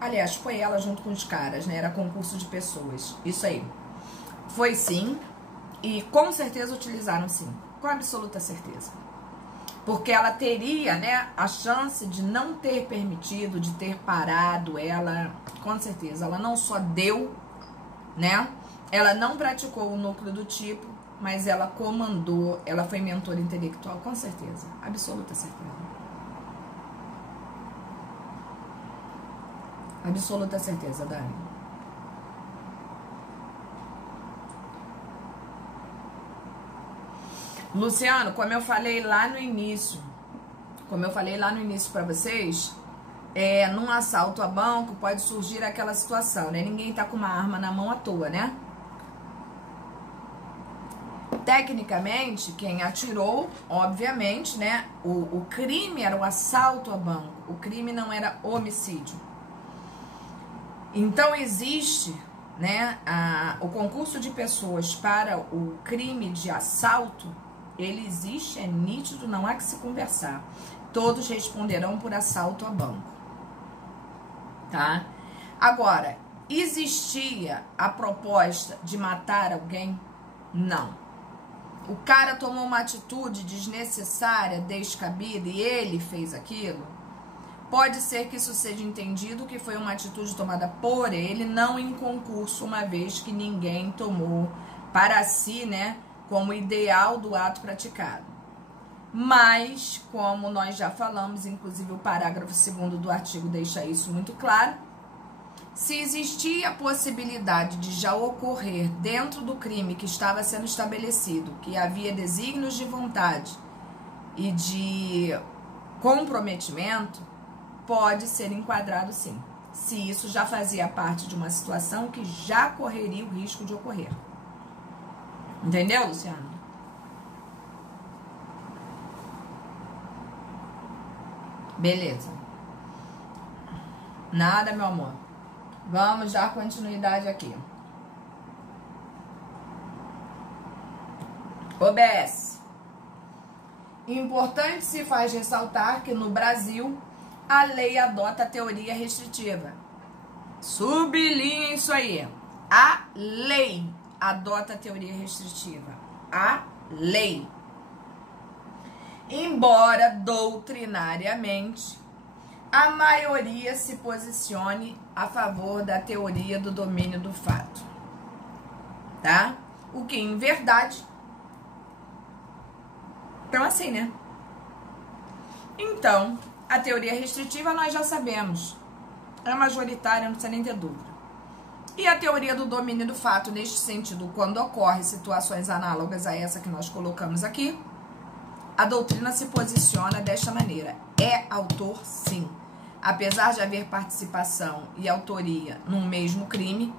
aliás, foi ela junto com os caras, né? Era concurso de pessoas, isso aí. Foi sim, e com certeza utilizaram sim, com absoluta certeza. Porque ela teria, né, a chance de não ter permitido, de ter parado ela, com certeza. Ela não só deu, né, ela não praticou o núcleo do tipo, mas ela comandou, ela foi mentora intelectual, com certeza, absoluta certeza. Absoluta certeza, Dani. Luciano, como eu falei lá no início para vocês, num assalto a banco pode surgir aquela situação, né? Ninguém tá com uma arma na mão à toa, né? Tecnicamente, quem atirou, obviamente, né? O crime era o assalto a banco, o crime não era homicídio. Então existe, né? O concurso de pessoas para o crime de assalto, ele existe, é nítido, não há que se conversar. Todos responderão por assalto a banco, tá? Agora, existia a proposta de matar alguém? Não. O cara tomou uma atitude desnecessária, descabida, e ele fez aquilo? Pode ser que isso seja entendido que foi uma atitude tomada por ele, não em concurso, uma vez que ninguém tomou para si, né, como ideal do ato praticado. Mas, como nós já falamos, inclusive o parágrafo 2º do artigo deixa isso muito claro, se existia a possibilidade de já ocorrer dentro do crime que estava sendo estabelecido, que havia desígnios de vontade e de comprometimento, pode ser enquadrado sim, se isso já fazia parte de uma situação que já correria o risco de ocorrer. Entendeu, Luciano? Beleza. Nada, meu amor. Vamos dar continuidade aqui. OBS. Importante se faz ressaltar que no Brasil a lei adota a teoria restritiva. Sublinha isso aí. A lei adota a teoria restritiva. A lei. Embora doutrinariamente a maioria se posicione a favor da teoria do domínio do fato, tá? O que em verdade, então assim, né? Então, a teoria restritiva nós já sabemos, é majoritária, não precisa nem ter dúvida. E a teoria do domínio do fato, neste sentido, quando ocorre situações análogas a essa que nós colocamos aqui, a doutrina se posiciona desta maneira. É autor, sim. Apesar de haver participação e autoria num mesmo crime,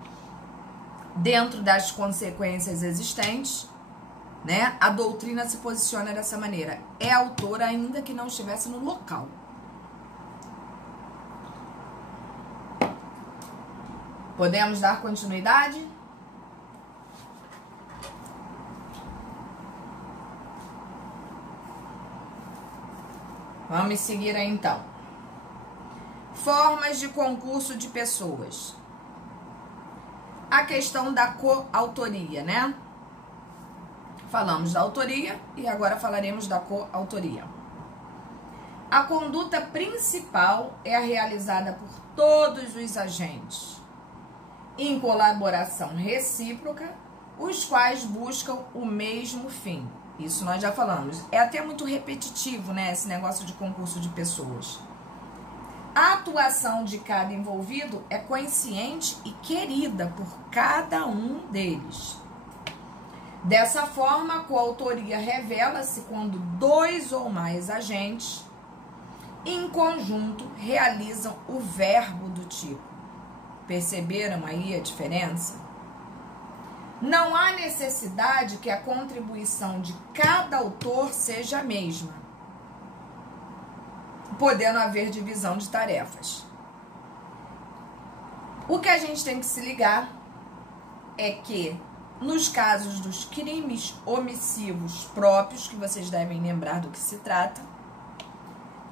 dentro das consequências existentes, né, a doutrina se posiciona dessa maneira. É autor ainda que não estivesse no local. Podemos dar continuidade? Vamos seguir aí então. Formas de concurso de pessoas. A questão da coautoria, né? Falamos da autoria e agora falaremos da coautoria. A conduta principal é a realizada por todos os agentes, em colaboração recíproca, os quais buscam o mesmo fim. Isso nós já falamos. É até muito repetitivo, né, esse negócio de concurso de pessoas. A atuação de cada envolvido é consciente e querida por cada um deles. Dessa forma, a coautoria revela-se quando 2 ou mais agentes, em conjunto, realizam o verbo do tipo Perceberam aí a diferença? Não há necessidade que a contribuição de cada autor seja a mesma, podendo haver divisão de tarefas. O que a gente tem que se ligar é que, nos casos dos crimes omissivos próprios, que vocês devem lembrar do que se trata,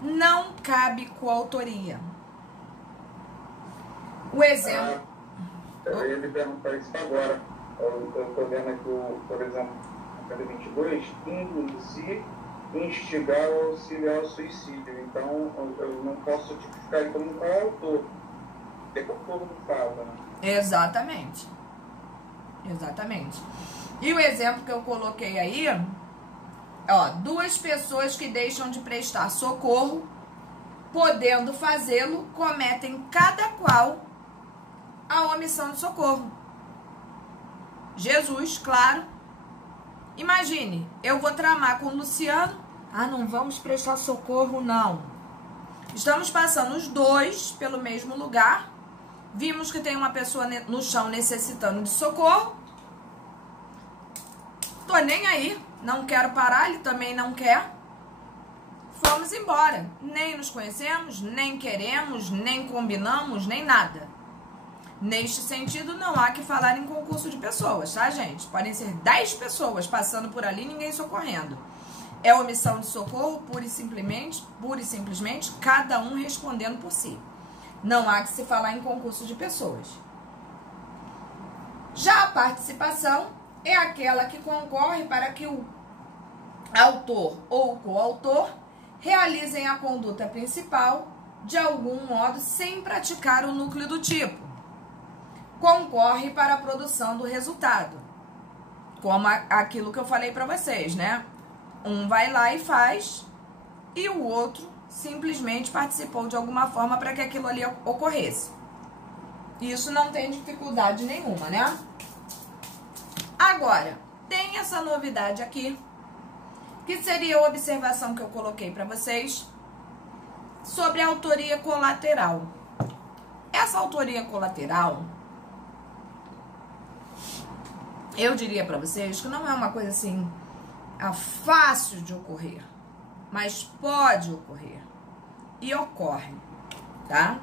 não cabe coautoria. O exemplo... Eu ia lhe perguntar isso agora. Eu estou vendo aqui, por exemplo, no capítulo 22, induzir, instigar ou auxiliar ao suicídio. Então, eu não posso tipificar ele como coautor. É que o povo não fala, né? Exatamente. Exatamente. E o exemplo que eu coloquei aí, ó, 2 pessoas que deixam de prestar socorro, podendo fazê-lo, cometem cada qual a omissão de socorro. Jesus, claro. Imagine, eu vou tramar com o Luciano. Ah, não vamos prestar socorro, não. Estamos passando os 2 pelo mesmo lugar. Vimos que tem uma pessoa no chão necessitando de socorro. Tô nem aí. Não quero parar, ele também não quer. Fomos embora. Nem nos conhecemos, nem queremos, nem combinamos, nem nada. Neste sentido, não há que falar em concurso de pessoas, tá, gente? Podem ser 10 pessoas passando por ali, ninguém socorrendo. É omissão de socorro, pura e simplesmente, cada um respondendo por si. Não há que se falar em concurso de pessoas. Já a participação é aquela que concorre para que o autor ou o coautor realizem a conduta principal de algum modo sem praticar o núcleo do tipo. Concorre para a produção do resultado. Como aquilo que eu falei para vocês, né? Um vai lá e faz, e o outro simplesmente participou de alguma forma para que aquilo ali ocorresse. Isso não tem dificuldade nenhuma, né? Agora, tem essa novidade aqui, que seria a observação que eu coloquei para vocês sobre a autoria colateral. Essa autoria colateral, eu diria para vocês que não é uma coisa assim fácil de ocorrer, mas pode ocorrer e ocorre, tá?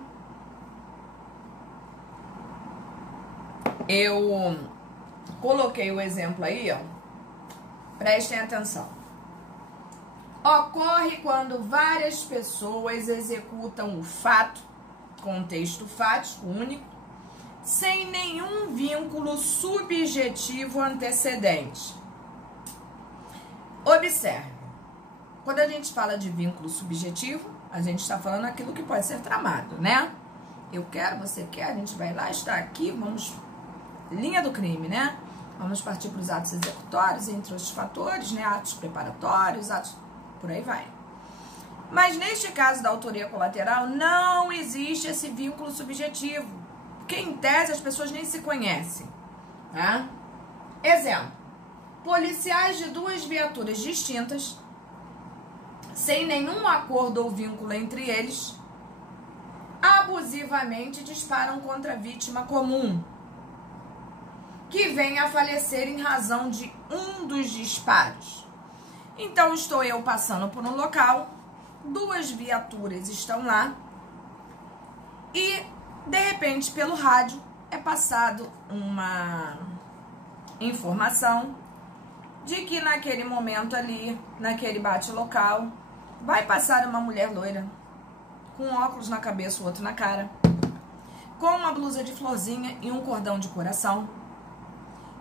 Eu coloquei o exemplo aí, ó. Prestem atenção. Ocorre quando várias pessoas executam o fato, contexto fático único, sem nenhum vínculo subjetivo antecedente. Observe, quando a gente fala de vínculo subjetivo, a gente está falando aquilo que pode ser tramado, né? Eu quero, você quer, a gente vai lá, está aqui, vamos... Linha do crime, né? Vamos partir para os atos executórios, entre outros fatores, né? Atos preparatórios, atos... por aí vai. Mas neste caso da autoria colateral, não existe esse vínculo subjetivo, porque em tese as pessoas nem se conhecem, tá? Exemplo. Policiais de 2 viaturas distintas, sem nenhum acordo ou vínculo entre eles, abusivamente disparam contra a vítima comum, que vem a falecer em razão de um dos disparos. Então, estou eu passando por um local, 2 viaturas estão lá e, de repente, pelo rádio, é passado uma informação de que naquele momento ali, naquele bate-local, vai passar uma mulher loira, com um óculos na cabeça, o outro na cara, com uma blusa de florzinha e um cordão de coração,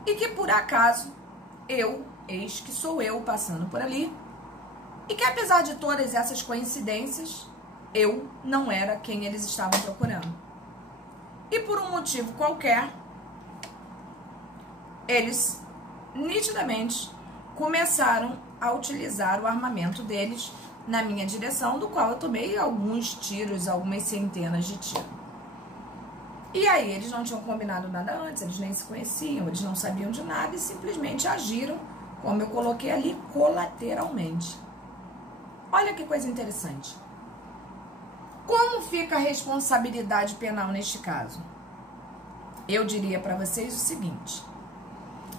e que por acaso, eis que sou eu passando por ali, e que apesar de todas essas coincidências, eu não era quem eles estavam procurando. E por um motivo qualquer, eles nitidamente começaram a utilizar o armamento deles na minha direção, do qual eu tomei alguns tiros, algumas centenas de tiros. E aí eles não tinham combinado nada antes, eles nem se conheciam, eles não sabiam de nada e simplesmente agiram, como eu coloquei ali, colateralmente. Olha que coisa interessante. Como fica a responsabilidade penal neste caso? eu diria para vocês o seguinte: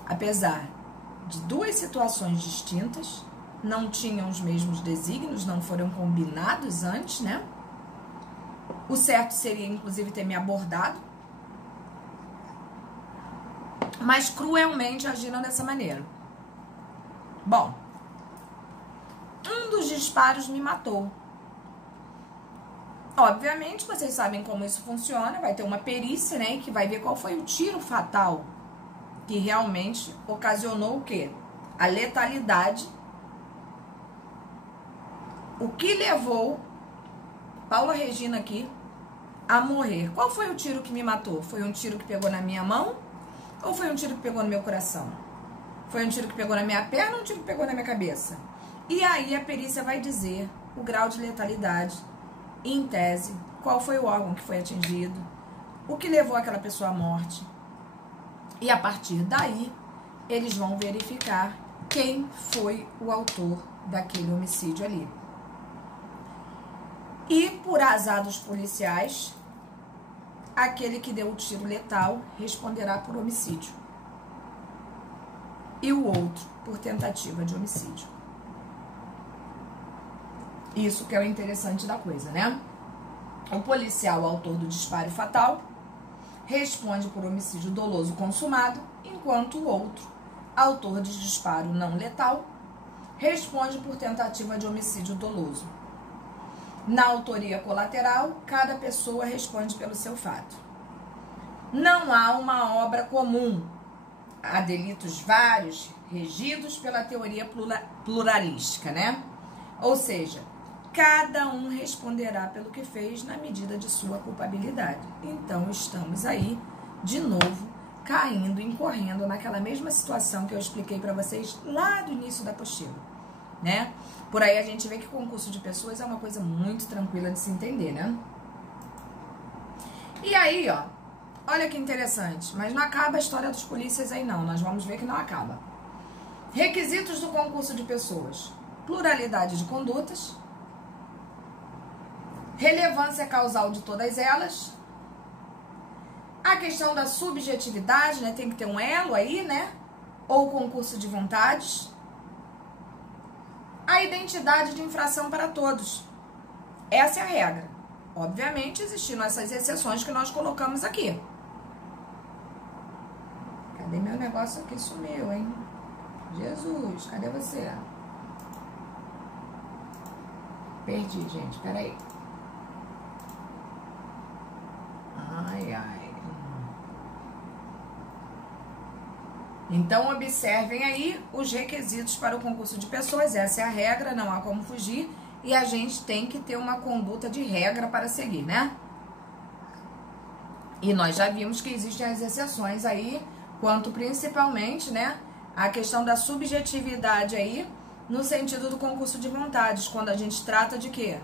apesar de duas situações distintas, não tinham os mesmos desígnios, não foram combinados antes, né? O certo seria, inclusive, ter me abordado, mas cruelmente agiram dessa maneira. Bom, um dos disparos me matou. Obviamente, vocês sabem como isso funciona, vai ter uma perícia, né, que vai ver qual foi o tiro fatal que realmente ocasionou o quê? A letalidade. O que levou Paula Regina aqui a morrer? Qual foi o tiro que me matou? Foi um tiro que pegou na minha mão? Ou foi um tiro que pegou no meu coração? Foi um tiro que pegou na minha perna ou um tiro que pegou na minha cabeça? E aí a perícia vai dizer o grau de letalidade, em tese, qual foi o órgão que foi atingido, o que levou aquela pessoa à morte. E a partir daí, eles vão verificar quem foi o autor daquele homicídio ali. E, por azar dos policiais, aquele que deu o tiro letal responderá por homicídio. E o outro por tentativa de homicídio. Isso que é o interessante da coisa, né? O policial, autor do disparo fatal, responde por homicídio doloso consumado, enquanto o outro, autor de disparo não letal, responde por tentativa de homicídio doloso. Na autoria colateral, cada pessoa responde pelo seu fato. Não há uma obra comum. Há delitos vários, regidos pela teoria pluralística, né? Ou seja, cada um responderá pelo que fez na medida de sua culpabilidade. Então, estamos aí, de novo, caindo, incorrendo naquela mesma situação que eu expliquei para vocês lá do início da apostila, né? Por aí a gente vê que concurso de pessoas é uma coisa muito tranquila de se entender, né? E aí, ó, olha que interessante, mas não acaba a história dos polícias aí não, nós vamos ver que não acaba. Requisitos do concurso de pessoas: pluralidade de condutas, relevância causal de todas elas, a questão da subjetividade, né, tem que ter um elo aí, né, ou concurso de vontades, a identidade de infração para todos. Essa é a regra. Obviamente, existindo essas exceções que nós colocamos aqui. Cadê meu negócio aqui? Sumiu, hein? Jesus, cadê você? Perdi, gente, peraí. Ai, ai. Então, observem aí os requisitos para o concurso de pessoas. Essa é a regra, não há como fugir. E a gente tem que ter uma conduta de regra para seguir, né? E nós já vimos que existem as exceções aí, quanto principalmente, né, a questão da subjetividade aí, no sentido do concurso de vontades, quando a gente trata de quê?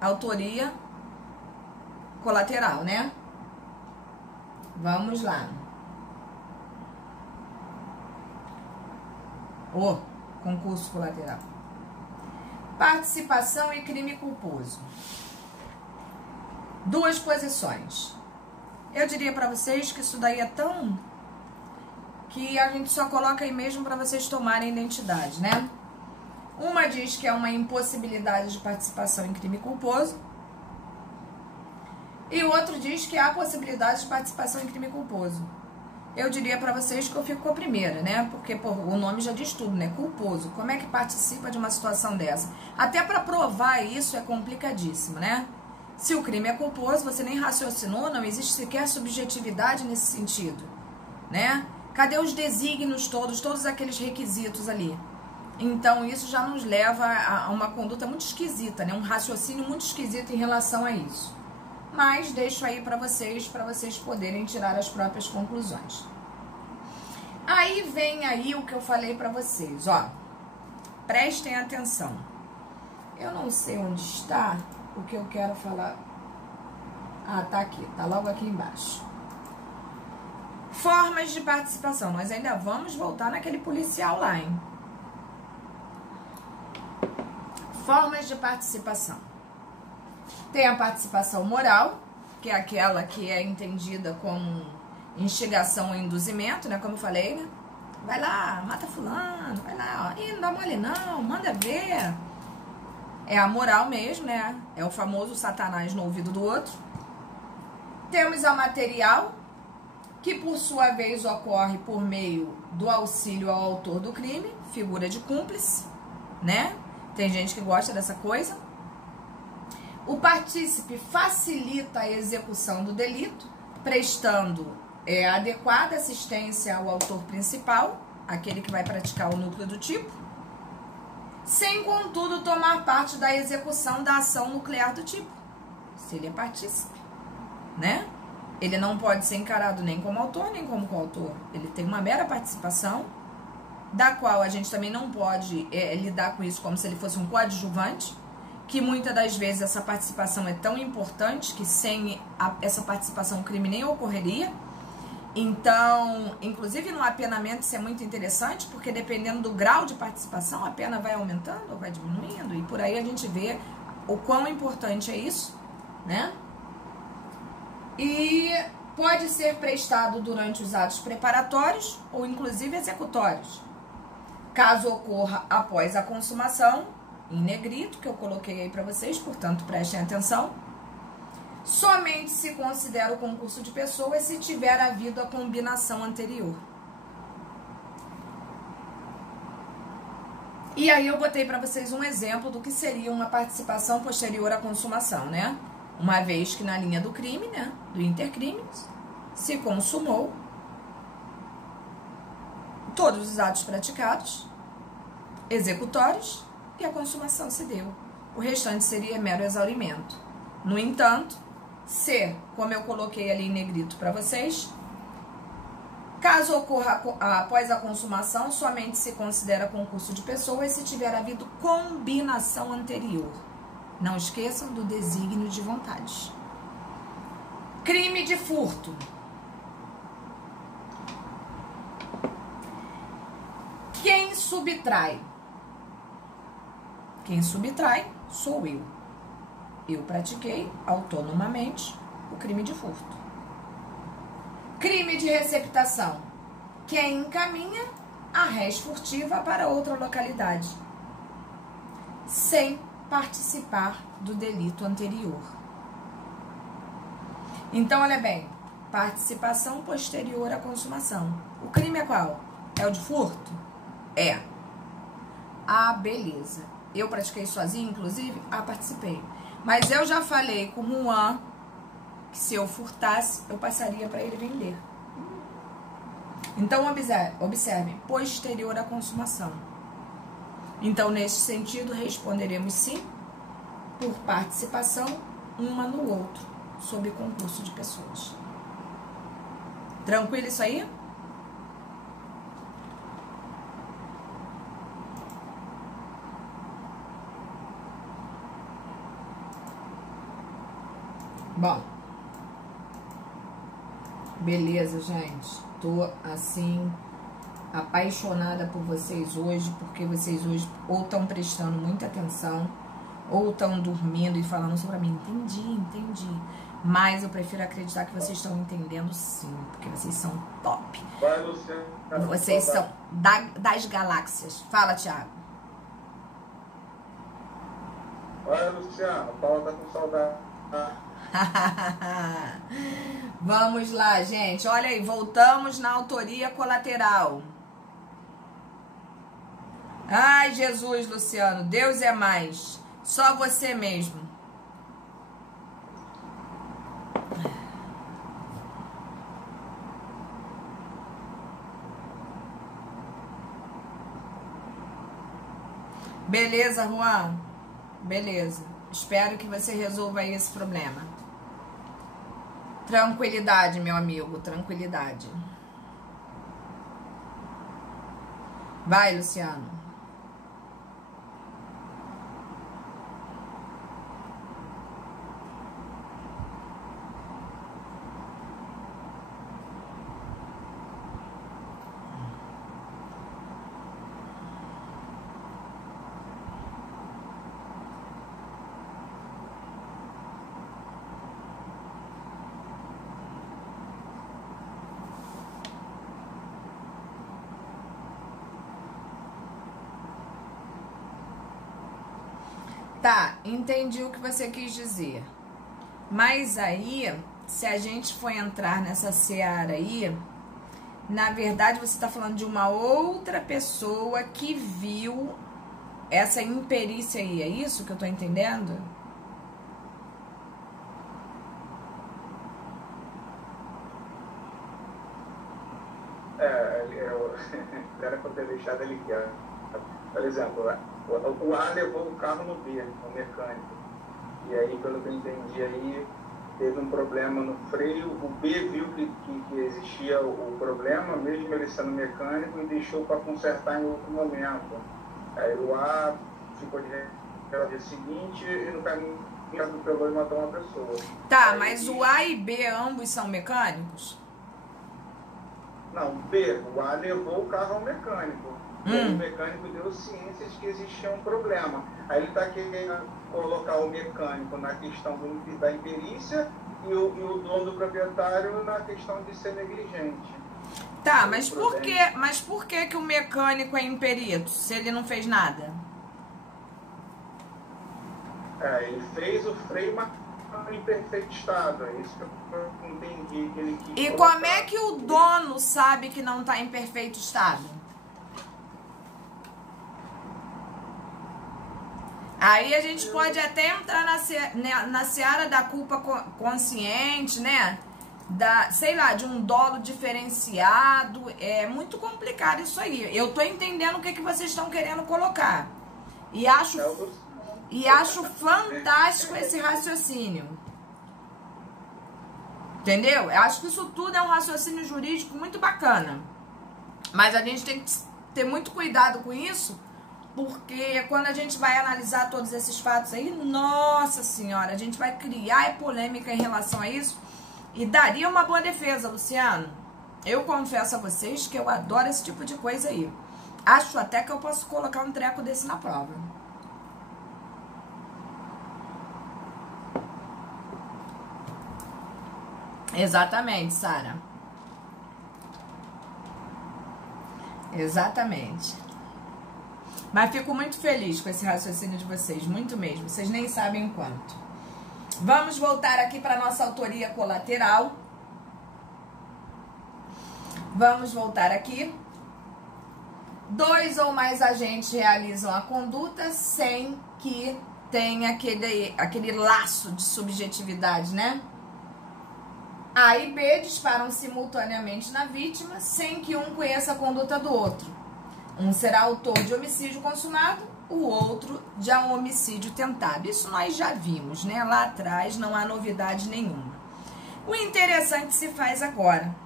Autoria colateral, né? Vamos lá. O concurso colateral. Participação e crime culposo. Duas posições. Eu diria para vocês que isso daí é tão... que a gente só coloca aí mesmo para vocês tomarem identidade, né? Uma diz que é uma impossibilidade de participação em crime culposo. E o outro diz que há possibilidade de participação em crime culposo. Eu diria para vocês que eu fico com a primeira, né? Porque pô, o nome já diz tudo, né? Culposo. Como é que participa de uma situação dessa? Até para provar isso é complicadíssimo, né? Se o crime é culposo, você nem raciocinou, não existe sequer subjetividade nesse sentido, né? Cadê os desígnios todos aqueles requisitos ali? Então, isso já nos leva a uma conduta muito esquisita, né? Um raciocínio muito esquisito em relação a isso. Mas deixo aí para vocês poderem tirar as próprias conclusões. Aí vem aí o que eu falei para vocês, ó. Prestem atenção. Eu não sei onde está o que eu quero falar. Ah, tá aqui, tá logo aqui embaixo. Formas de participação. Nós ainda vamos voltar naquele policial lá, hein? Formas de participação. Tem a participação moral, que é aquela que é entendida como instigação ou induzimento, né? Como eu falei, né? Vai lá, mata fulano, vai lá, ó. Ih, não dá mole não, manda ver. É a moral mesmo, né? É o famoso Satanás no ouvido do outro. Temos a material, que por sua vez ocorre por meio do auxílio ao autor do crime, figura de cúmplice, né? Tem gente que gosta dessa coisa. O partícipe facilita a execução do delito, prestando adequada assistência ao autor principal, aquele que vai praticar o núcleo do tipo, sem, contudo, tomar parte da execução da ação nuclear do tipo, se ele é partícipe, né? Ele não pode ser encarado nem como autor, nem como coautor. Ele tem uma mera participação, da qual a gente também não pode lidar com isso como se ele fosse um coadjuvante, que muitas das vezes essa participação é tão importante que sem essa participação o crime nem ocorreria. Então, inclusive no apenamento isso é muito interessante, porque dependendo do grau de participação, a pena vai aumentando ou vai diminuindo, e por aí a gente vê o quão importante é isso, né? E pode ser prestado durante os atos preparatórios ou inclusive executórios. Caso ocorra após a consumação, em negrito, que eu coloquei aí para vocês, portanto prestem atenção, somente se considera o concurso de pessoas se tiver havido a combinação anterior. E aí eu botei para vocês um exemplo do que seria uma participação posterior à consumação, né? Uma vez que na linha do crime, né, do intercrimes, se consumou todos os atos praticados, executórios, e a consumação se deu. O restante seria mero exaurimento. No entanto, se, como eu coloquei ali em negrito para vocês, caso ocorra após a consumação, somente se considera concurso de pessoas se tiver havido combinação anterior. Não esqueçam do desígnio de vontade. Crime de furto. Quem subtrai? Quem subtrai sou eu. Eu pratiquei autonomamente o crime de furto. Crime de receptação. Quem encaminha a res furtiva para outra localidade, sem participar do delito anterior. Então, olha bem, participação posterior à consumação. O crime é qual? É o de furto? É. Ah, beleza. Eu pratiquei sozinho, inclusive? Ah, participei. Mas eu já falei com o Juan que se eu furtasse, eu passaria para ele vender. Então, observe, posterior à consumação. Então, nesse sentido, responderemos sim, por participação, uma no outro, sob concurso de pessoas. Tranquilo isso aí? Bom, beleza, gente. Tô assim apaixonada por vocês hoje, porque vocês hoje ou estão prestando muita atenção, ou estão dormindo e falando sobre mim. Entendi. Mas eu prefiro acreditar que vocês estão entendendo sim, porque vocês são top. Vai, Luciano. Vocês são das galáxias. Fala, Thiago. Vai, Luciano. A Paula tá com saudade. Vamos lá, gente. Olha aí, voltamos na autoria colateral. Ai, Jesus, Luciano, Deus é mais. Só você mesmo. Beleza, Juan? Beleza. Espero que você resolva aí esse problema. Tranquilidade, meu amigo, tranquilidade. Vai, Luciano. Tá, entendi o que você quis dizer. Mas aí, se a gente for entrar nessa seara aí, na verdade você está falando de uma outra pessoa que viu essa imperícia aí. É isso que eu tô entendendo? Era para ter deixado ele quieto. Por exemplo, o A levou o carro no B, o mecânico. E aí, pelo que eu entendi aí, teve um problema no freio. O B viu que existia o problema, mesmo ele sendo mecânico, e deixou para consertar em outro momento. Aí o A ficou de no dia seguinte e no caminho atropelou e matou uma pessoa. Tá, aí, mas o A e B ambos são mecânicos? Não, B, o A levou o carro ao mecânico. E aí o mecânico deu ciência de que existia um problema. Aí ele está querendo colocar o mecânico na questão da imperícia e o dono do proprietário na questão de ser negligente. Tá, mas por que o mecânico é imperito, se ele não fez nada? Ele fez o freio em perfeito estado, é isso que eu entendi que ele quis. E como é que o dono sabe que não está em perfeito estado? Aí a gente pode até entrar na seara da culpa consciente, né? Sei lá, de um dolo diferenciado. É muito complicado isso aí. Eu tô entendendo o que vocês estão querendo colocar. E acho fantástico esse raciocínio. Entendeu? Eu acho que isso tudo é um raciocínio jurídico muito bacana. Mas a gente tem que ter muito cuidado com isso, porque quando a gente vai analisar todos esses fatos aí, nossa senhora, a gente vai criar polêmica em relação a isso e daria uma boa defesa, Luciano. Eu confesso a vocês que eu adoro esse tipo de coisa aí. Acho até que eu posso colocar um treco desse na prova. Exatamente, Sara. Exatamente. Mas fico muito feliz com esse raciocínio de vocês, muito mesmo. Vocês nem sabem o quanto. Vamos voltar aqui para nossa autoria colateral. Vamos voltar aqui. 2 ou mais agentes realizam a conduta sem que tenha aquele laço de subjetividade, né? A e B disparam simultaneamente na vítima sem que um conheça a conduta do outro. Um será autor de homicídio consumado, o outro de um homicídio tentado. Isso nós já vimos, né? Lá atrás não há novidade nenhuma. O interessante se faz agora.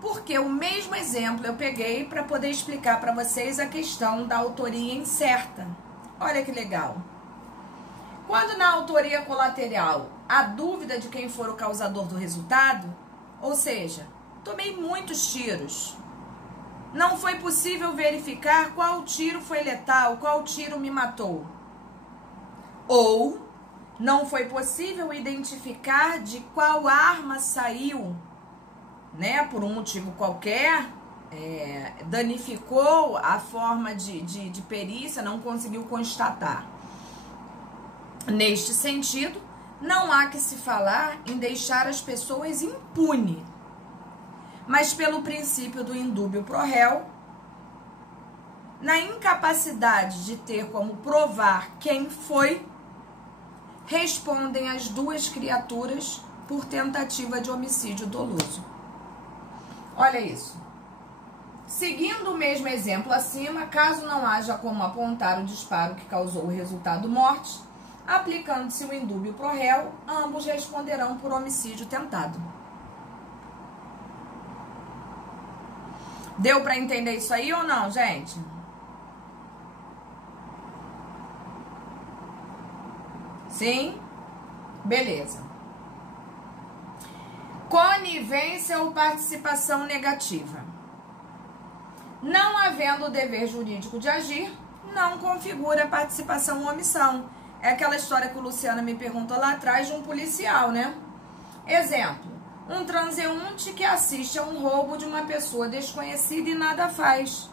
Porque o mesmo exemplo eu peguei para poder explicar para vocês a questão da autoria incerta. Olha que legal. Quando na autoria colateral há dúvida de quem for o causador do resultado, ou seja, tomei muitos tiros, não foi possível verificar qual tiro foi letal, qual tiro me matou. Ou não foi possível identificar de qual arma saiu, né, por um motivo qualquer, danificou a forma de perícia, não conseguiu constatar. Neste sentido, não há que se falar em deixar as pessoas impunes, mas pelo princípio do indúbio pro réu, na incapacidade de ter como provar quem foi, respondem as duas criaturas por tentativa de homicídio doloso. Olha isso. Seguindo o mesmo exemplo acima, caso não haja como apontar o disparo que causou o resultado morte, aplicando-se o indúbio pro réu, ambos responderão por homicídio tentado. Deu para entender isso aí ou não, gente? Sim? Beleza. Conivência ou participação negativa. Não havendo o dever jurídico de agir, não configura participação ou omissão. É aquela história que o Luciano me perguntou lá atrás de um policial, né? Exemplo, um transeunte que assiste a um roubo de uma pessoa desconhecida e nada faz.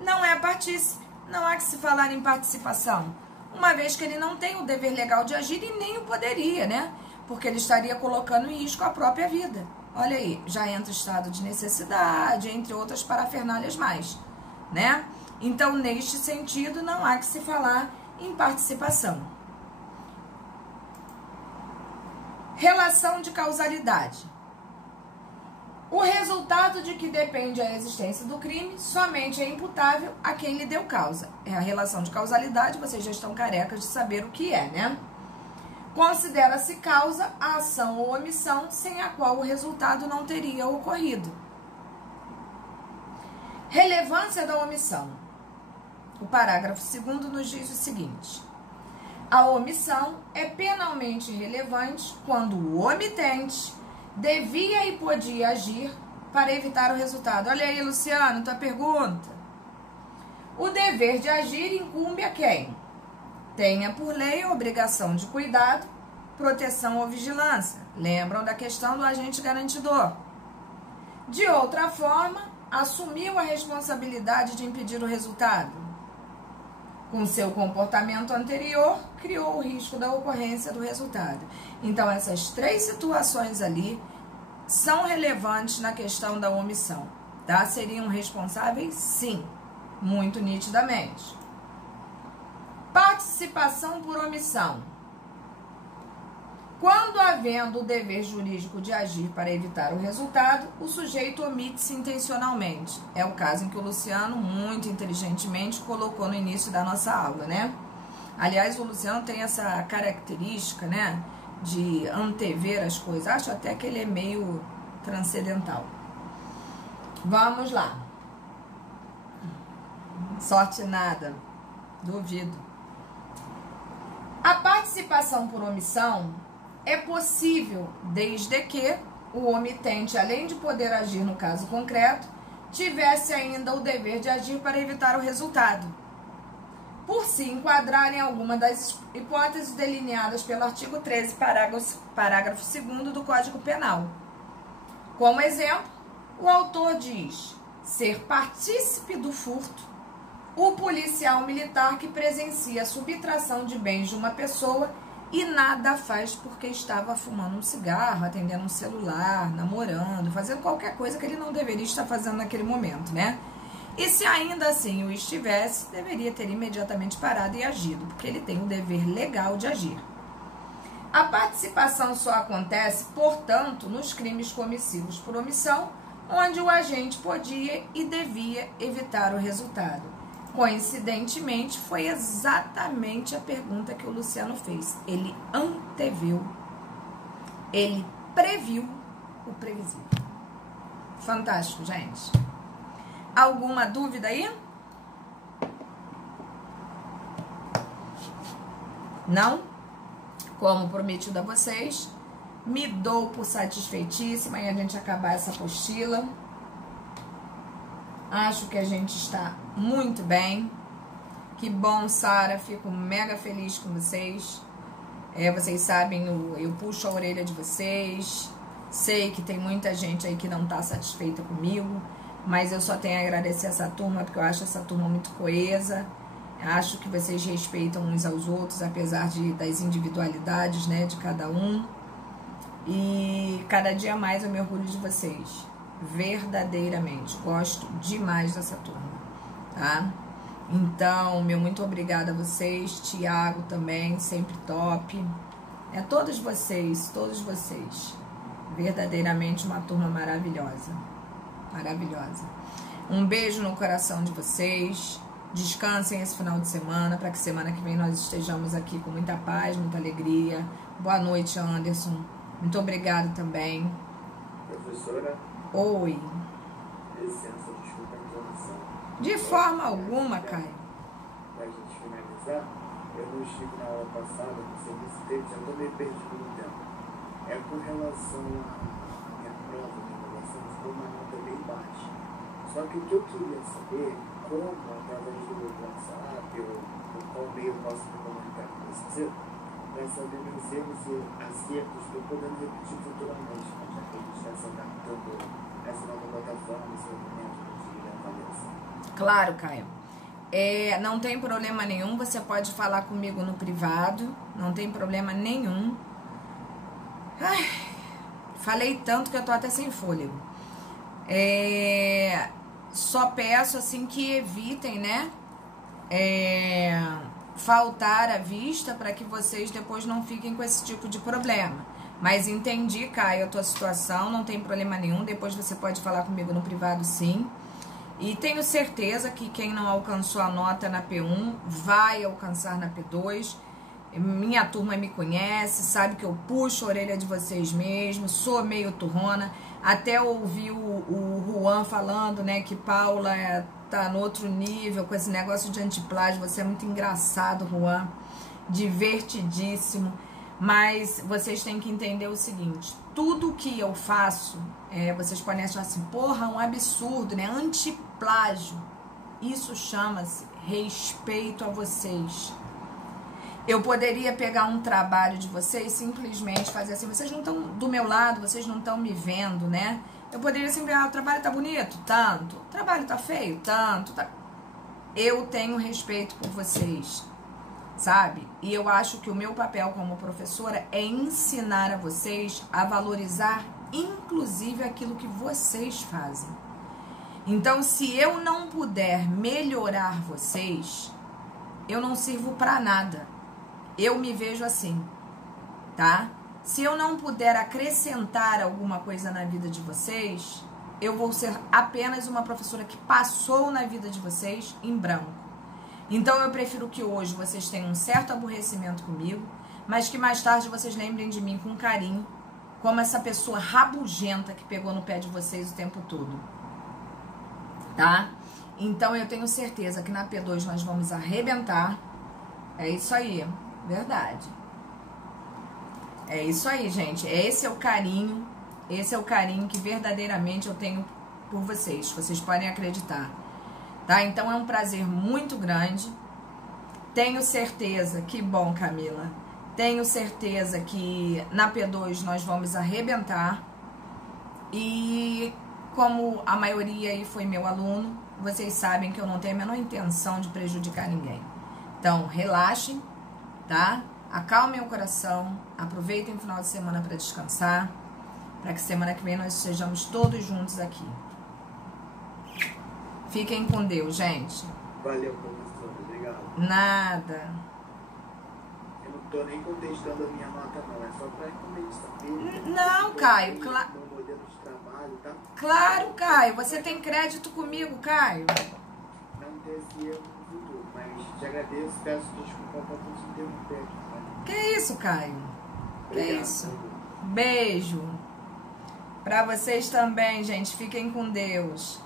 Não é partícipe, não há que se falar em participação. uma vez que ele não tem o dever legal de agir e nem o poderia, né? Porque ele estaria colocando em risco a própria vida. Olha aí, já entra estado de necessidade, entre outras parafernálias mais, né? Então, neste sentido, não há que se falar em participação. Relação de causalidade. O resultado de que depende a existência do crime somente é imputável a quem lhe deu causa. É a relação de causalidade, vocês já estão carecas de saber o que é, né? Considera-se causa a ação ou omissão sem a qual o resultado não teria ocorrido. Relevância da omissão. O parágrafo 2º nos diz o seguinte: a omissão é penalmente relevante quando o omitente devia e podia agir para evitar o resultado. Olha aí, Luciano, tua pergunta. O dever de agir incumbe a quem? Tenha por lei a obrigação de cuidado, proteção ou vigilância. Lembram da questão do agente garantidor. De outra forma, assumiu a responsabilidade de impedir o resultado. Com seu comportamento anterior, criou o risco da ocorrência do resultado. Então, essas 3 situações ali são relevantes na questão da omissão, tá? Seriam responsáveis? Sim, muito nitidamente. Participação por omissão. Quando havendo o dever jurídico de agir para evitar o resultado, o sujeito omite-se intencionalmente. É o caso em que o Luciano, muito inteligentemente, colocou no início da nossa aula, né? Aliás, o Luciano tem essa característica, né, de antever as coisas. Acho até que ele é meio transcendental. Vamos lá. Sorte nada. Duvido. A participação por omissão é possível desde que o omitente, além de poder agir no caso concreto, tivesse ainda o dever de agir para evitar o resultado, por se enquadrar em alguma das hipóteses delineadas pelo artigo 13, parágrafo 2º do Código Penal. Como exemplo, o autor diz ser partícipe do furto o policial militar que presencia a subtração de bens de uma pessoa e nada faz porque estava fumando um cigarro, atendendo um celular, namorando, fazendo qualquer coisa que ele não deveria estar fazendo naquele momento, né? E se ainda assim o estivesse, deveria ter imediatamente parado e agido, porque ele tem o dever legal de agir. A participação só acontece, portanto, nos crimes comissivos por omissão, onde o agente podia e devia evitar o resultado. Coincidentemente, foi exatamente a pergunta que o Luciano fez. Ele anteveu, ele previu o previsível. Fantástico, gente. Alguma dúvida aí? Não? Como prometido a vocês, me dou por satisfeitíssima em a gente acabar essa apostila. Acho que a gente está muito bem. Que bom, Sara. Fico mega feliz com vocês. Vocês sabem, eu puxo a orelha de vocês. Sei que tem muita gente aí que não está satisfeita comigo, mas eu só tenho a agradecer essa turma, porque eu acho essa turma muito coesa. Acho que vocês respeitam uns aos outros, apesar das individualidades, né, de cada um. E cada dia mais eu me orgulho de vocês. Verdadeiramente. Gosto demais dessa turma, tá? Então, meu muito obrigada a vocês. Tiago também, sempre top. Todos vocês. Verdadeiramente uma turma maravilhosa. Maravilhosa. Um beijo no coração de vocês. Descansem esse final de semana, para que semana que vem nós estejamos aqui com muita paz, muita alegria. Boa noite, Anderson. Muito obrigada também. Professora? Oi. Licença, desculpa a interrupção. De forma alguma, Caio. Para a gente finalizar, eu não estive na aula passada, no serviço teve, já estou meio perdido no tempo. Com relação à minha prova de avaliação, ficou uma nota bem baixa. Só que o que eu queria saber, como, através do meu WhatsApp, ou qual meio eu posso me comunicar com você, para saber meus erros e acertos que eu podendo repetir futuramente, já que a gente está se adaptando essa nova plataforma, esse movimento de avaliação. Claro, Caio. Não tem problema nenhum, você pode falar comigo no privado, não tem problema nenhum. Ai, falei tanto que eu tô até sem fôlego. Só peço assim que evitem, né? Faltar à vista para que vocês depois não fiquem com esse tipo de problema. Mas entendi, Caio, a tua situação, não tem problema nenhum. Depois você pode falar comigo no privado, sim. E tenho certeza que quem não alcançou a nota na P1 vai alcançar na P2. Minha turma me conhece, sabe que eu puxo a orelha de vocês mesmo, sou meio turrona. Até ouvi o Juan falando, né, que Paula tá no outro nível com esse negócio de antiplágio. Você é muito engraçado, Juan, divertidíssimo. Mas vocês têm que entender o seguinte, tudo que eu faço, vocês podem achar assim, porra, um absurdo, né? Antiplágio. Isso chama-se respeito a vocês. Eu poderia pegar um trabalho de vocês e simplesmente fazer assim, vocês não estão do meu lado, vocês não estão me vendo, né? Eu poderia simplesmente, o trabalho tá bonito? Tanto. O trabalho tá feio? Tanto. Tá... Eu tenho respeito por vocês, sabe? E eu acho que o meu papel como professora é ensinar a vocês a valorizar, inclusive, aquilo que vocês fazem. Então, se eu não puder melhorar vocês, eu não sirvo pra nada. Eu me vejo assim, tá? Se eu não puder acrescentar alguma coisa na vida de vocês, eu vou ser apenas uma professora que passou na vida de vocês em branco. Então eu prefiro que hoje vocês tenham um certo aborrecimento comigo, mas que mais tarde vocês lembrem de mim com carinho, como essa pessoa rabugenta que pegou no pé de vocês o tempo todo, tá? Então eu tenho certeza que na P2 nós vamos arrebentar. É isso aí, verdade. É isso aí, gente. Esse é o carinho que verdadeiramente eu tenho por vocês. Vocês podem acreditar. Tá? Então é um prazer muito grande. Tenho certeza que, bom, Camila, tenho certeza que na P2 nós vamos arrebentar. E como a maioria aí foi meu aluno, vocês sabem que eu não tenho a menor intenção de prejudicar ninguém. Então, relaxem, tá? Acalmem o coração, aproveitem o final de semana para descansar, para que semana que vem nós estejamos todos juntos aqui. Fiquem com Deus, gente. Valeu, professora. Obrigado. Nada. Eu não tô nem contestando a minha nota, não. É só pra saber. Não, Caio. Meu modelo de trabalho, tá? Claro, Caio. Você tem crédito comigo, Caio? Não ter esse erro no futuro, mas te agradeço. Peço desculpa por te interromper. Que isso, Caio? Obrigado. Que isso? Beijo. Pra vocês também, gente. Fiquem com Deus.